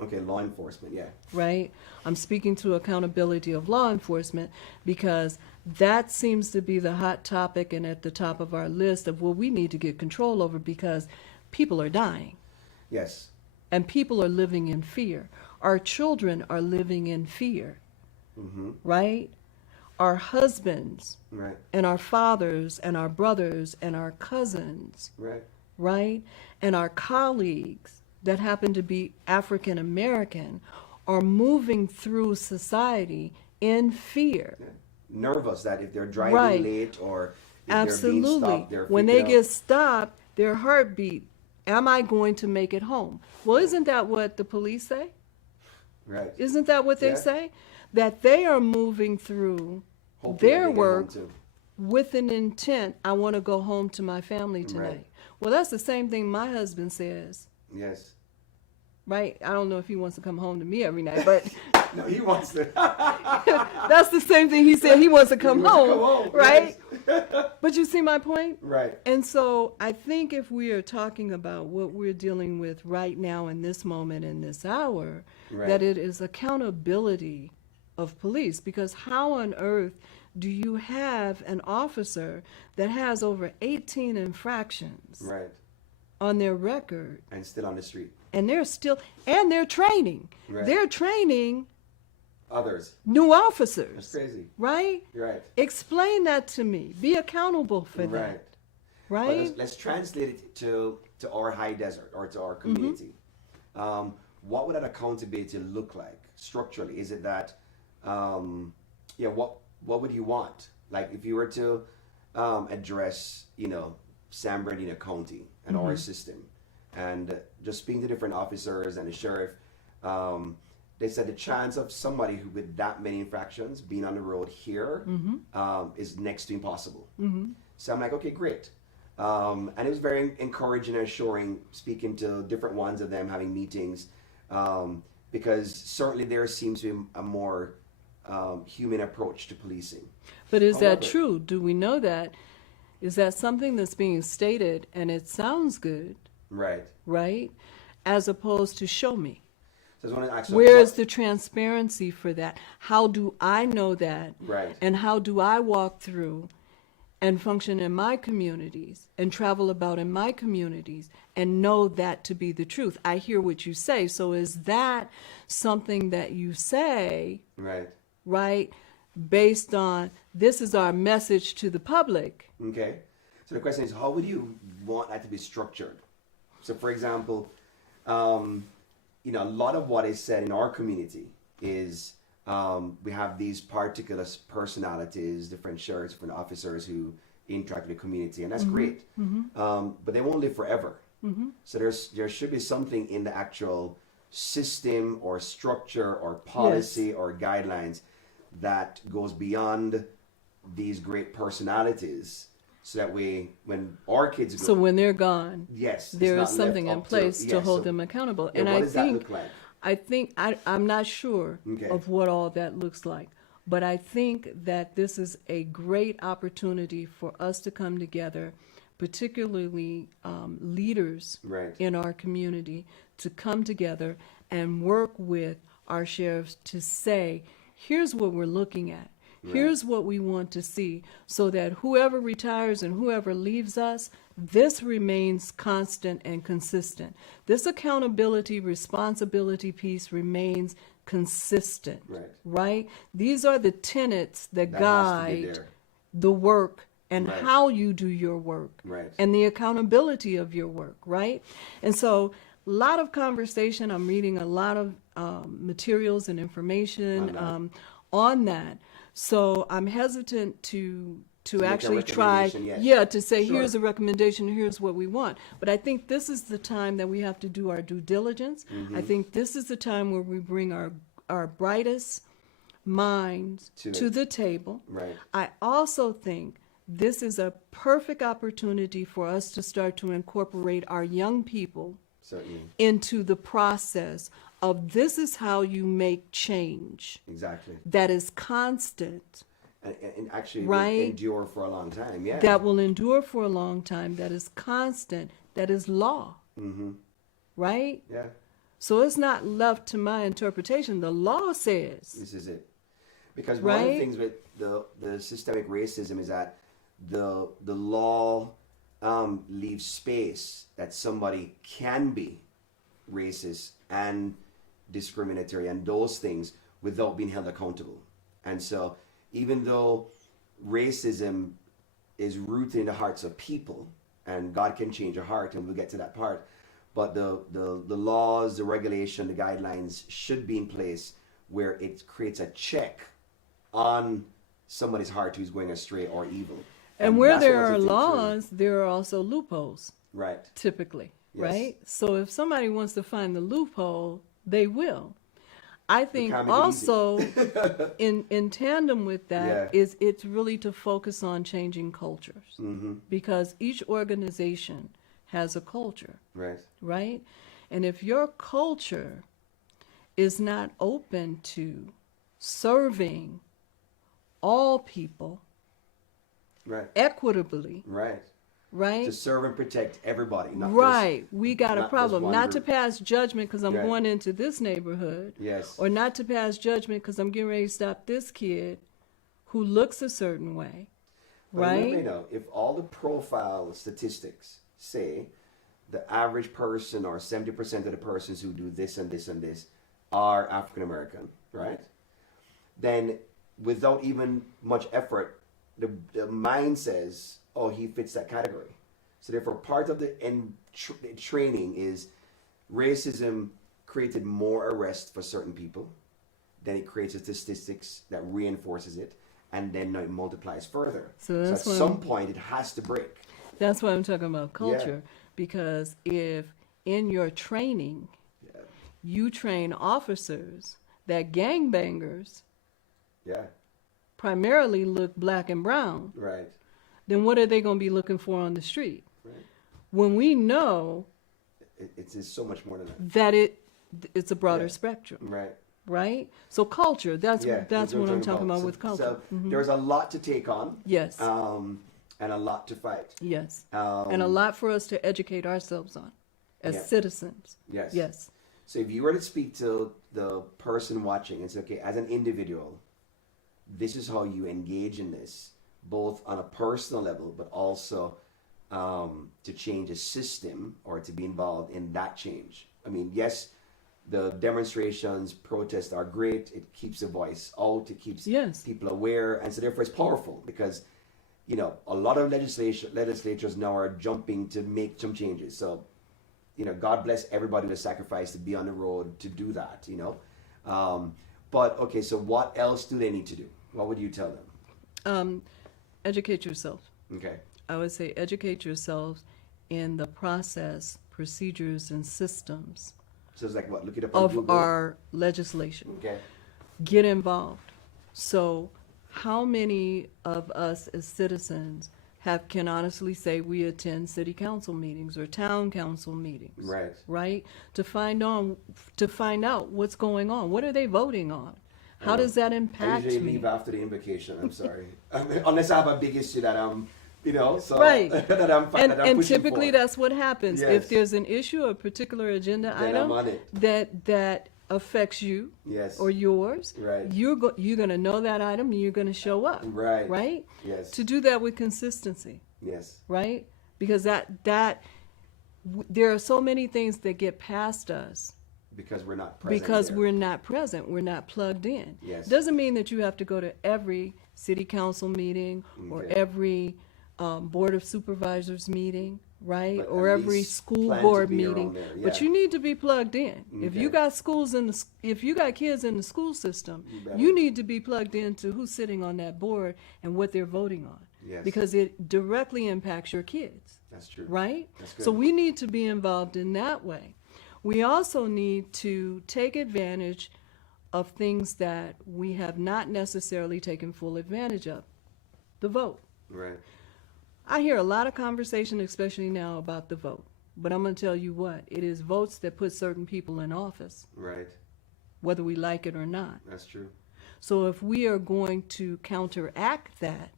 Okay, law enforcement, yeah. Right? I'm speaking to accountability of law enforcement because that seems to be the hot topic and at the top of our list of what we need to get control over, because people are dying Yes. and people are living in fear. Our children are living in fear. Right? Our husbands Right. and our fathers and our brothers and our cousins, Right. right? And our colleagues that happen to be African American are moving through society in fear. Yeah. Nervous that if they're driving Right. late or if they're being Absolutely. stopped, they're When freaking they out. get stopped, their heartbeat, am I going to make it home? Well, isn't that what the police say? Right. Isn't that what they Yeah. say? That they are moving through Hopefully their they get home work too. with an intent, I want to go home to my family tonight. Right. Well, that's the same thing my husband says, Yes. right? I don't know if he wants to come home to me every night, but No, he wants to. that's the same thing he said. He wants to come wants to home, come home, right? yes. But you see my point? Right. And so I think if we are talking about what we're dealing with right now in this moment, in this hour, Right. that it is accountability of police. Because how on earth do you have an officer that has over 18 infractions Right. on their record, And still on the street. and they're training. Right. They're training Others. new That's officers, crazy. right? Right. Explain that to me. Be accountable for Right. that, But right? let's translate it to our high desert or to our community. What would that accountability look like structurally? Is it that, what would you want? Like if you were to address, San Bernardino County and our system, and just speaking to different officers and the sheriff, they said the chance of somebody who with that many infractions being on the road here is next to impossible. So I'm like, okay, great. And it was very encouraging and assuring speaking to different ones of them, having meetings, because certainly there seems to be a more human approach to policing. But is that However- true? Do we know that? Is that something that's being stated and it sounds good, Right. right? As opposed to show me. So I just want to ask, Where is the transparency for that? How do I know that? Right. And how do I walk through and function in my communities and travel about in my communities and know that to be the truth? I hear what you say. So is that something that you say, Right. right, based on this is our message to the public. Okay. So the question is, how would you want that to be structured? So, for example, a lot of what is said in our community is we have these particular personalities, different sheriffs, different officers who interact with the community, and that's great. But they won't live forever. So there should be something in the actual system or structure or policy or guidelines that goes beyond these great personalities, so that way when our kids go, So when they're gone, yes, there is something in place to hold them accountable. And what does that look like? I'm not sure Okay. of what all that looks like, but I think that this is a great opportunity for us to come together, particularly leaders Right. in our community, to come together and work with our sheriffs to say, here's what we're looking at. Here's what we want to see, so that whoever retires and whoever leaves us, this remains constant and consistent. This accountability, responsibility piece remains consistent, right? These are the tenets that That has to be guide there. the work and Right. how you do your work Right. and the accountability of your work, right? And so a lot of conversation. I'm reading a lot of materials and information on that. So I'm hesitant to make a actually try, recommendation yet. to say, Sure. here's a recommendation, here's what we want. But I think this is the time that we have to do our due diligence. I think this is the time where we bring our brightest minds to the table. Right. I also think this is a perfect opportunity for us to start to incorporate our young people Certainly. into the process of this is how you make change Exactly. that is constant, And actually Right. will endure for a long time. Yeah. that will endure for a long time, that is constant, that is law. Right? Yeah. So it's not left to my interpretation. The law says, This is it. Because one of the Right. things with the systemic racism is that the law leaves space that somebody can be racist and discriminatory and those things without being held accountable. And so even though racism is rooted in the hearts of people, and God can change a heart, and we'll get to that part, but the laws, the regulation, the guidelines should be in place where it creates a check on somebody's heart who's going astray or evil. and where that's there what are I think through. laws, there are also loopholes, Right. typically, Yes. right? So if somebody wants to find the loophole, they will. I think can't make it easy. also in tandem with that Yeah. is it's really to focus on changing cultures, because each organization has a culture, Right. right? And if your culture is not open to serving all people Right. equitably, Right. right? To serve and protect everybody. Not Right, we got a not just problem. one Not to group. pass judgment because I'm Right. going into this neighborhood, Yes. or not to pass judgment because I'm getting ready to stop this kid who looks a certain way, But remember, right? if all the profile statistics say the average person or 70% of the persons who do this and this and this are African American, right? Then without even much effort, the mind says, oh, he fits that category. So therefore, part of the training is racism created more arrests for certain people. Then it creates a statistics that reinforces it, and then it multiplies further. So that's at why some point, it has to break. That's why I'm talking about culture, because if in your training Yeah. you train officers that gangbangers Yeah. primarily look black and brown, Right. then what are they going to be looking for on the street? Right. When we know It's so much more than that. that it's a broader Yeah. spectrum, Right. right? So culture, that's Yeah. that's we're what I'm talking about So- with culture. So Mhm. there's a lot to take on. Yes. And a lot to fight. Yes. Um, And a lot for us to educate ourselves on as Yeah. citizens. Yes. Yes. So if you were to speak to the person watching and say, okay, as an individual, this is how you engage in this, both on a personal level, but also to change a system or to be involved in that change. I mean, yes, the demonstrations, protests are great. It keeps the voice out. It keeps Yes. people aware, and so therefore it's powerful because, you know, a lot of legislatures now are jumping to make some changes. So, you know, God bless everybody that sacrificed to be on the road to do that. You know, but okay. So what else do they need to do? What would you tell them? Educate yourself. Okay. I would say educate yourself in the process, procedures, and systems So it's like what? Look it up on of Google. our legislation. Okay. Get involved. So, how many of us as citizens can honestly say we attend city council meetings or town council meetings? Right. Right? To find out what's going on. What are they voting on? How does that I impact usually me? leave after the invocation. I'm sorry. I mean, unless I have a big issue that I'm, you know, so Right. that I'm that I'm And pushing typically for. that's what happens. Yes. If there's an issue, a particular agenda Then item I'm on it. that affects you Yes. or yours, Right. you're going to know that item and you're going to show up. Right. Right? Yes. To do that with consistency, Yes. right? Because there are so many things that get past us Because we're not present. because there. we're not present, we're not plugged in. Yes. Doesn't mean that you have to go to every city council meeting or Okay. every board of supervisors meeting, right? But Or at every least school plan to board be around meeting. there, But yeah. you need to be plugged in. If you Okay. got if you got kids in the school system, better. you need to be plugged into who's sitting on that board and what they're voting on. Yes. Because it directly impacts your kids. That's true. Right? That's good. So we need to be involved in that way. We also need to take advantage of things that we have not necessarily taken full advantage of. The vote. Right. I hear a lot of conversation, especially now, about the vote. But I'm going to tell you what, it is votes that put certain people in office, Right. whether we like it or not. That's true. So if we are going to counteract that,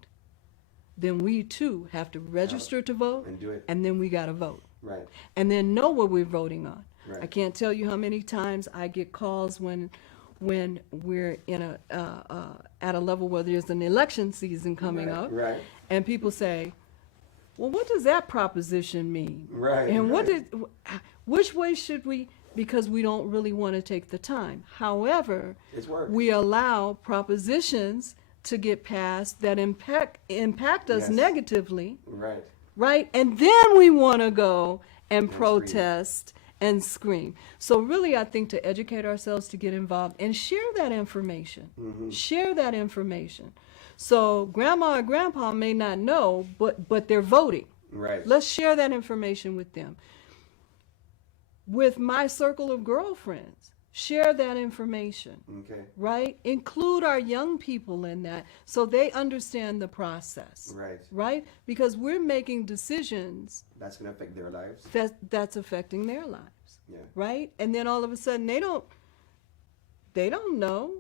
then we too have to register to vote, And do it. and then we got to vote. Right. And then know what we're voting on. Right. I can't tell you how many times I get calls when we're in at a level where there's an election season coming Right, up, right. and people say, "Well, what does that proposition mean?" Right, And right. which way should we? Because we don't really want to take the time. However, It's work. we allow propositions to get passed that impact us Yes. negatively. Right. Right? And then we want to go and scream. protest and scream. So really, I think to educate ourselves, to get involved and share that information. Mm-hmm. Share that information. So grandma or grandpa may not know, but they're voting. Right. Let's share that information with them. With my circle of girlfriends, share that information. Okay. Right? Include our young people in that so they understand the process. Right. Right? Because we're making decisions That's gonna affect their lives. that's affecting their lives. Yeah. Right? And then all of a sudden they don't know.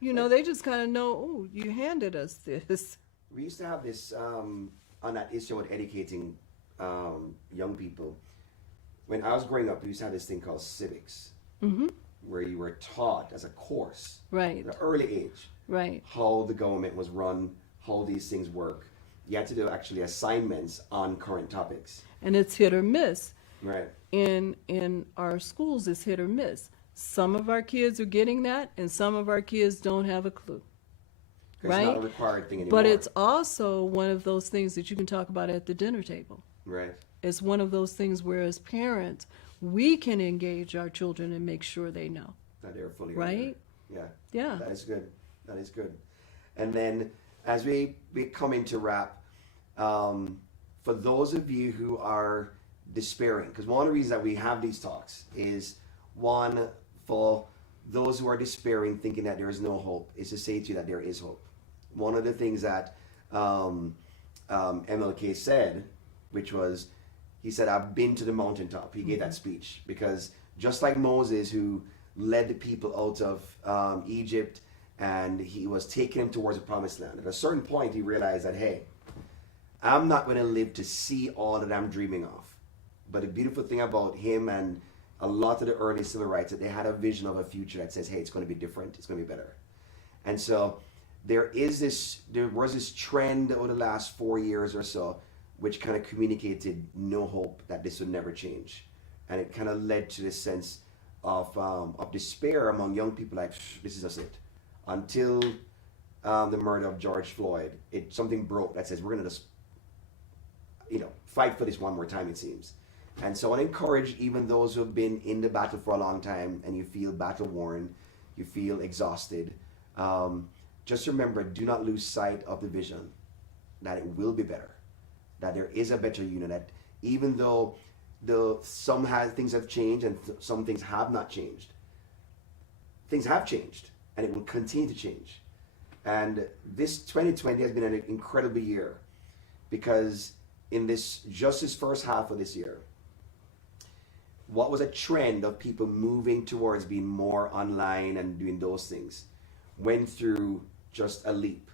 You know, they just kind of know, oh, you handed us this. We used to have this on that issue with educating young people. When I was growing up, we used to have this thing called civics, where you were taught as a course Right. at an early age Right. how the government was run, how these things work. You had to do actually assignments on current topics. And it's hit or miss. Right. In our schools, it's hit or miss. Some of our kids are getting that, and some of our kids don't have a clue. 'Cause it's not Right? a required thing anymore. But it's also one of those things that you can talk about at the dinner table. right. It's one of those things where, as parents, we can engage our children and make sure they know. That they're fully Right? aware. Yeah. Yeah. That is good. That is good. And then as we come into wrap, for those of you who are despairing, because one of the reasons that we have these talks is one, for those who are despairing, thinking that there is no hope, is to say to you that there is hope. One of the things that MLK said, which was, he said, I've been to the mountaintop. He gave that speech because just like Moses, who led the people out of Egypt, and he was taking them towards the promised land. At a certain point, he realized that, hey, I'm not going to live to see all that I'm dreaming of. But the beautiful thing about him and a lot of the early civil rights, that they had a vision of a future that says, hey, it's going to be different, it's going to be better. And so there was this trend over the last 4 years or so, which kind of communicated no hope that this would never change. And it kind of led to this sense of despair among young people, like this is just it. Until the murder of George Floyd, something broke that says we're gonna just fight for this one more time. It seems, and so I want to encourage even those who have been in the battle for a long time and you feel battle worn, you feel exhausted. Just remember, do not lose sight of the vision that it will be better, that there is a better union, that even though things have changed and some things have not changed, things have changed and it will continue to change. And this 2020 has been an incredible year because in this first half of this year, what was a trend of people moving towards being more online and doing those things went through just a leap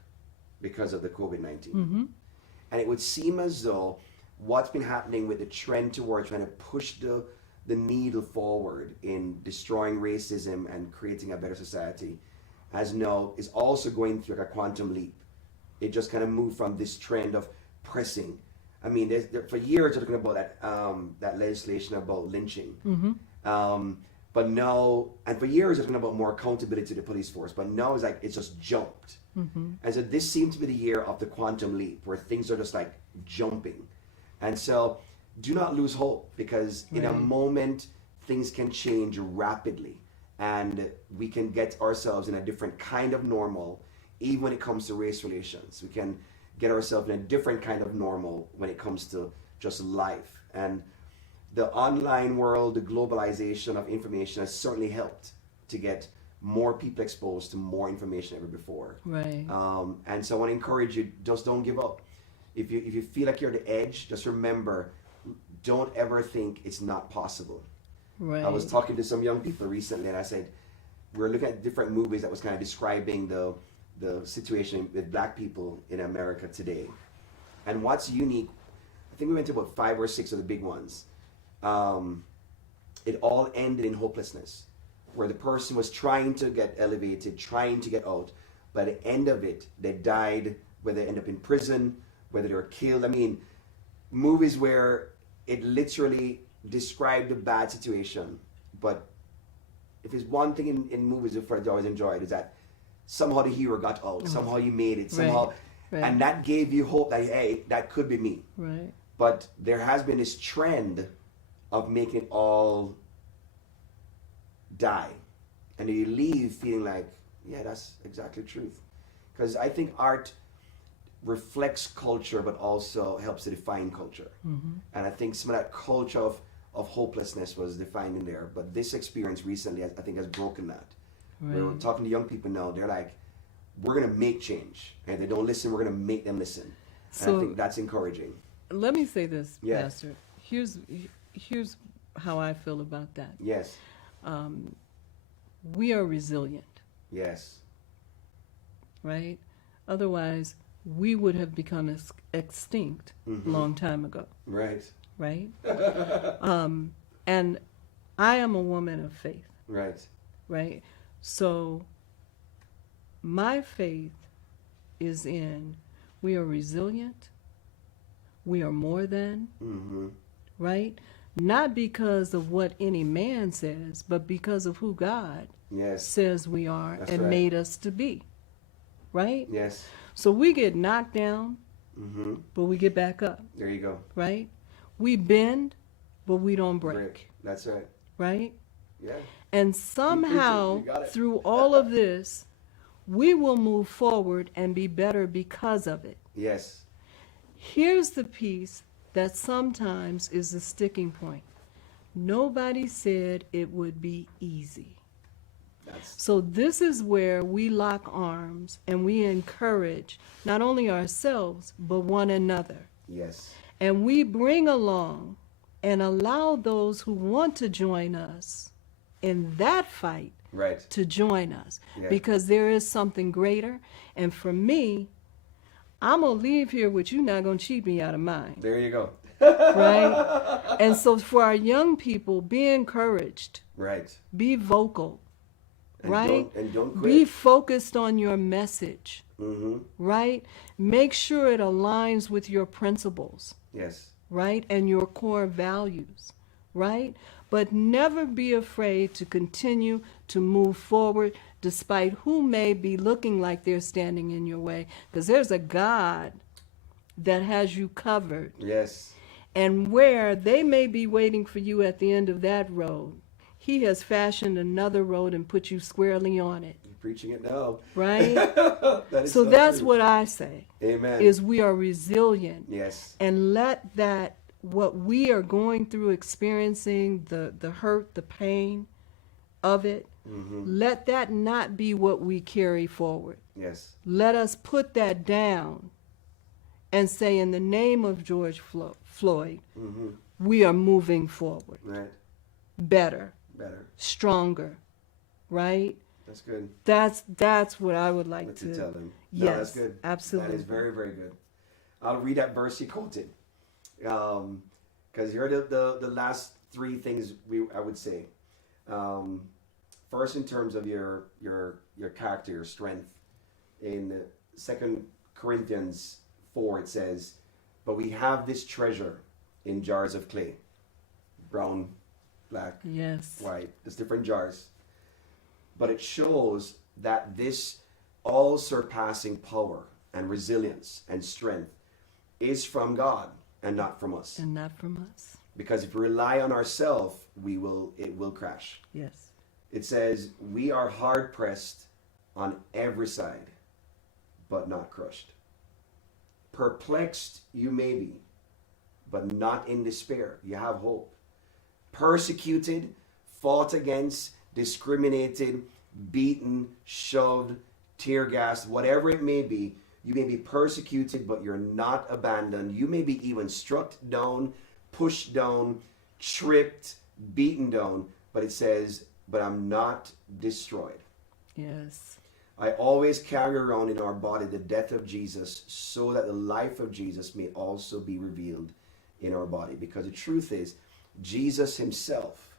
because of the COVID-19. Mm-hmm. And it would seem as though what's been happening with the trend towards trying to push the needle forward in destroying racism and creating a better society is also going through like a quantum leap. It just kind of moved from this trend of pressing. I mean, for years they're talking about that legislation about lynching. Mm-hmm. But now, and for years they're talking about more accountability to the police force, but now it's just jumped. Mm-hmm. And so this seems to be the year of the quantum leap where things are just like jumping. And so do not lose hope because in a moment things can change rapidly and we can get ourselves in a different kind of normal even when it comes to race relations. We can get ourselves in a different kind of normal when it comes to just life. And the online world, the globalization of information has certainly helped to get more people exposed to more information than ever before. Right. And so I want to encourage you, just don't give up. If you feel like you're at the edge, just remember, don't ever think it's not possible. Right. I was talking to some young people recently and I said, we're looking at different movies that was kind of describing the situation with black people in America today. And what's unique, I think we went to about 5 or 6 of the big ones. It all ended in hopelessness, where the person was trying to get elevated, trying to get out. By the end of it, they died, whether they end up in prison, whether they were killed. I mean, movies where it literally described a bad situation. But if there's one thing in movies that I always enjoyed is that somehow the hero got out, somehow he made it, somehow, Right. and that gave you hope that, hey, that could be me. Right. But there has been this trend of making it all die. And you leave feeling like, yeah, that's exactly the truth. Because I think art reflects culture, but also helps to define culture. Mm-hmm. And I think some of that culture of hopelessness was defined in there. But this experience recently, I think, has broken that. Right. We're talking to young people now, they're like, we're going to make change. And if they don't listen, we're going to make them listen. And So- I think that's encouraging. Let me say this, Yes. Pastor. Here's how I feel about that. Yes. We are resilient, Yes. right? Otherwise, we would have become extinct Mm-hmm. long time ago, Right. right? And I am a woman of faith, Right. right? So my faith is in we are resilient, we are more than, Mm-hmm. right? Not because of what any man says, but because of who God Yes. says we are That's and right. made us to be, right? Yes. So we get knocked down, Mm-hmm. but we get back up, There you go. right? We bend, but we don't break, Brick. That's right. right? Yeah. And somehow, You got it. through all of this, we will move forward and be better because of it. Yes. Here's the piece that sometimes is the sticking point. Nobody said it would be easy. That's So this is where we lock arms and we encourage not only ourselves, but one another. yes. And we bring along and allow those who want to join us in that fight Right. to join us. Yeah. Because there is something greater. And for me, I'm going to leave here with you not going to cheat me out of mine. There you go. Right? And so for our young people, be encouraged, Right. be vocal, And right? don't quit. Be focused on your message, Mm-hmm. right? Make sure it aligns with your principles, Yes. right? And your core values, right? But never be afraid to continue to move forward despite who may be looking like they're standing in your way. Because there's a God that has you covered. Yes. And where they may be waiting for you at the end of that road, He has fashioned another road and put you squarely on it. You're preaching it now. Right? That is So that's true. what I say. Amen. Is we are resilient. Yes. And let that, what we are going through, experiencing, the hurt, the pain of it, let that not be what we carry forward. Yes. Let us put that down and say, in the name of George Floyd, we are moving forward. Right. Better, Better. stronger, right? That's good. That's what I would like What to to tell them. No, Yes, that's good. absolutely. That is very, very good. I'll read that verse you quoted. Because here are the last three things I would say. First, in terms of your character, your strength. In 2 Corinthians 4, it says, "But we have this treasure in jars of clay." Brown, black, Yes. white. There's different jars. But it shows that this all-surpassing power and resilience and strength is from God and not from us. And not from us. Because if we rely on ourselves, it will crash. Yes. It says, "We are hard pressed on every side, but not crushed. Perplexed you may be, but not in despair." You have hope. Persecuted, fought against, discriminated, beaten, shoved, tear gassed, whatever it may be. You may be persecuted, but you're not abandoned. You may be even struck down, pushed down, tripped, beaten down. But it says, "But I'm not destroyed." Yes. I always carry around in our body the death of Jesus, so that the life of Jesus may also be revealed in our body. Because the truth is, Jesus himself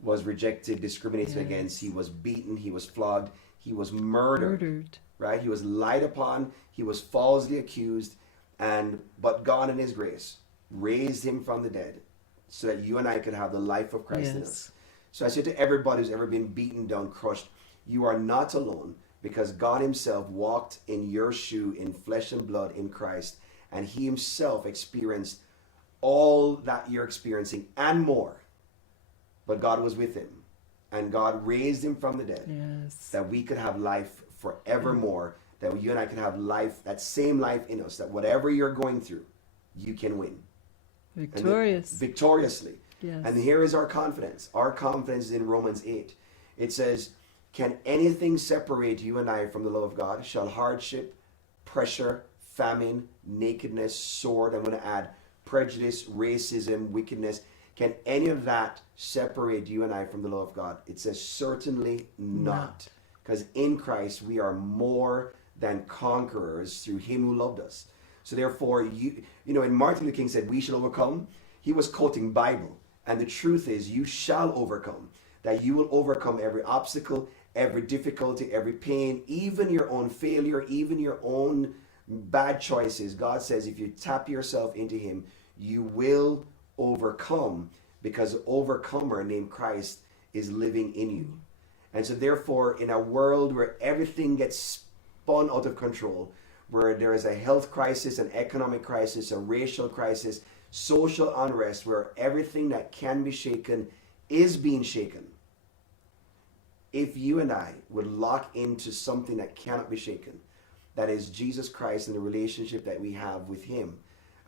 was rejected, discriminated Yes. against. He was beaten, he was flogged, he was murdered. Right? He was lied upon, he was falsely accused, but God in his grace raised him from the dead so that you and I could have the life of Christ in us. So I say to everybody who's ever been beaten down, crushed, you are not alone, because God himself walked in your shoe in flesh and blood in Christ, and he himself experienced all that you're experiencing and more. But God was with him, and God raised him from the dead, Yes. that we could have life forevermore, that you and I can have life, that same life in us, that whatever you're going through, you can win. Victorious. Victoriously. Yes. And here is our confidence. Our confidence is in Romans 8. It says, "Can anything separate you and I from the love of God? Shall hardship, pressure, famine, nakedness, sword," I'm going to add prejudice, racism, wickedness, "can any of that separate you and I from the love of God?" It says, "Certainly not. Because in Christ we are more than conquerors through him who loved us." So therefore, you know, and Martin Luther King said, "We shall overcome." He was quoting Bible. And the truth is, you shall overcome. That you will overcome every obstacle, every difficulty, every pain, even your own failure, even your own bad choices. God says if you tap yourself into him, you will overcome, because the overcomer named Christ is living in you. And so therefore, in a world where everything gets spun out of control, where there is a health crisis, an economic crisis, a racial crisis, social unrest, where everything that can be shaken is being shaken, if you and I would lock into something that cannot be shaken, that is Jesus Christ and the relationship that we have with him,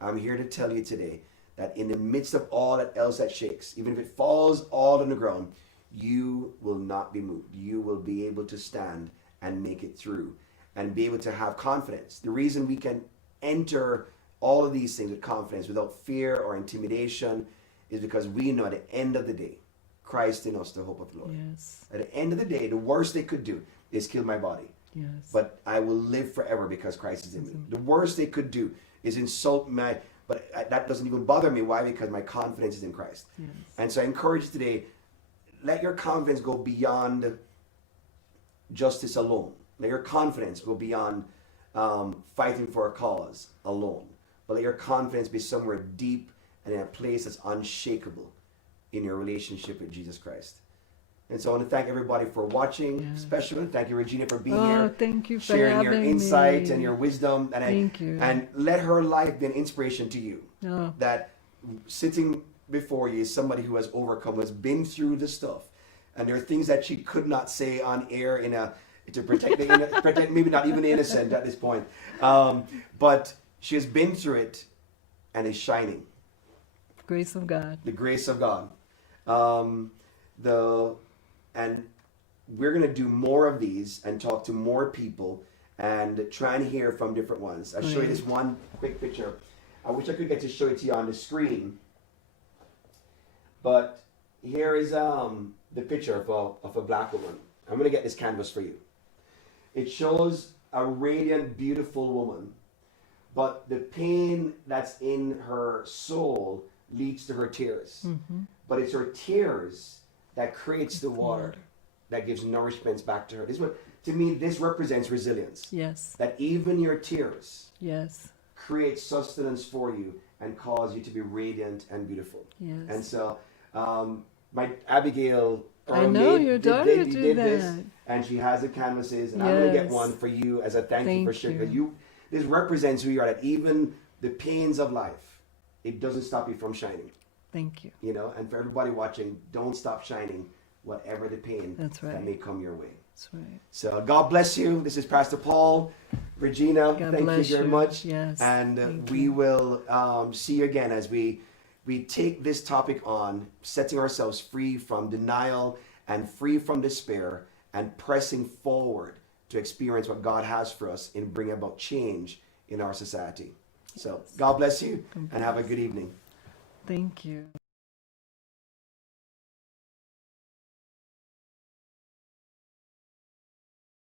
I'm here to tell you today that in the midst of all that else that shakes, even if it falls all on the ground, you will not be moved. You will be able to stand and make it through and be able to have confidence. The reason we can enter all of these things with confidence without fear or intimidation is because we know at the end of the day, Christ in us, the hope of the Lord. Yes. At the end of the day, the worst they could do is kill my body. Yes. But I will live forever because Christ is in me. The worst they could do is insult me, but that doesn't even bother me. Why? Because my confidence is in Christ. Yes. And so I encourage you today, let your confidence go beyond justice alone. Let your confidence go beyond fighting for a cause alone. But let your confidence be somewhere deep and in a place that's unshakable. in your relationship with Jesus Christ. And so I want to thank everybody for watching, Yes. especially thank you, Regina, for being Oh, here, thank you for sharing your having insight me. and your wisdom, and Thank you. and let her life be an inspiration to you. Oh, That sitting before you is somebody who has overcome, has been through the stuff, and there are things that she could not say on air to protect protect maybe not even the innocent at this point, but she has been through it and is shining. grace of God. The grace of God. And we're going to do more of these and talk to more people and try and hear from different ones. I'll show you this one quick picture. I wish I could get to show it to you on the screen. But here is the picture of a black woman. I'm going to get this canvas for you. It shows a radiant, beautiful woman. But the pain that's in her soul leads to her tears. Mm-hmm. But it's her tears that creates the water that gives nourishment back to her. To me, this represents resilience. Yes. That even your tears Yes. create sustenance for you and cause you to be radiant and beautiful. Yes. And so, my Abigail, I know your daughter did this, that. and she has the canvases, and I'm going to get Yes. one for you as a thank you for Thank sharing. you. Because this represents who you are. That even the pains of life, it doesn't stop you from shining. Thank you. You know, and for everybody watching, don't stop shining, whatever the pain That's right. that may come your way. That's right. So God bless you. This is Pastor Paul. Regina, God thank bless you very you. much. Yes, And thank we you. will see you again as we take this topic on, setting ourselves free from denial and free from despair and pressing forward to experience what God has for us in bringing about change in our society. So God bless you and have a good evening. Thank you.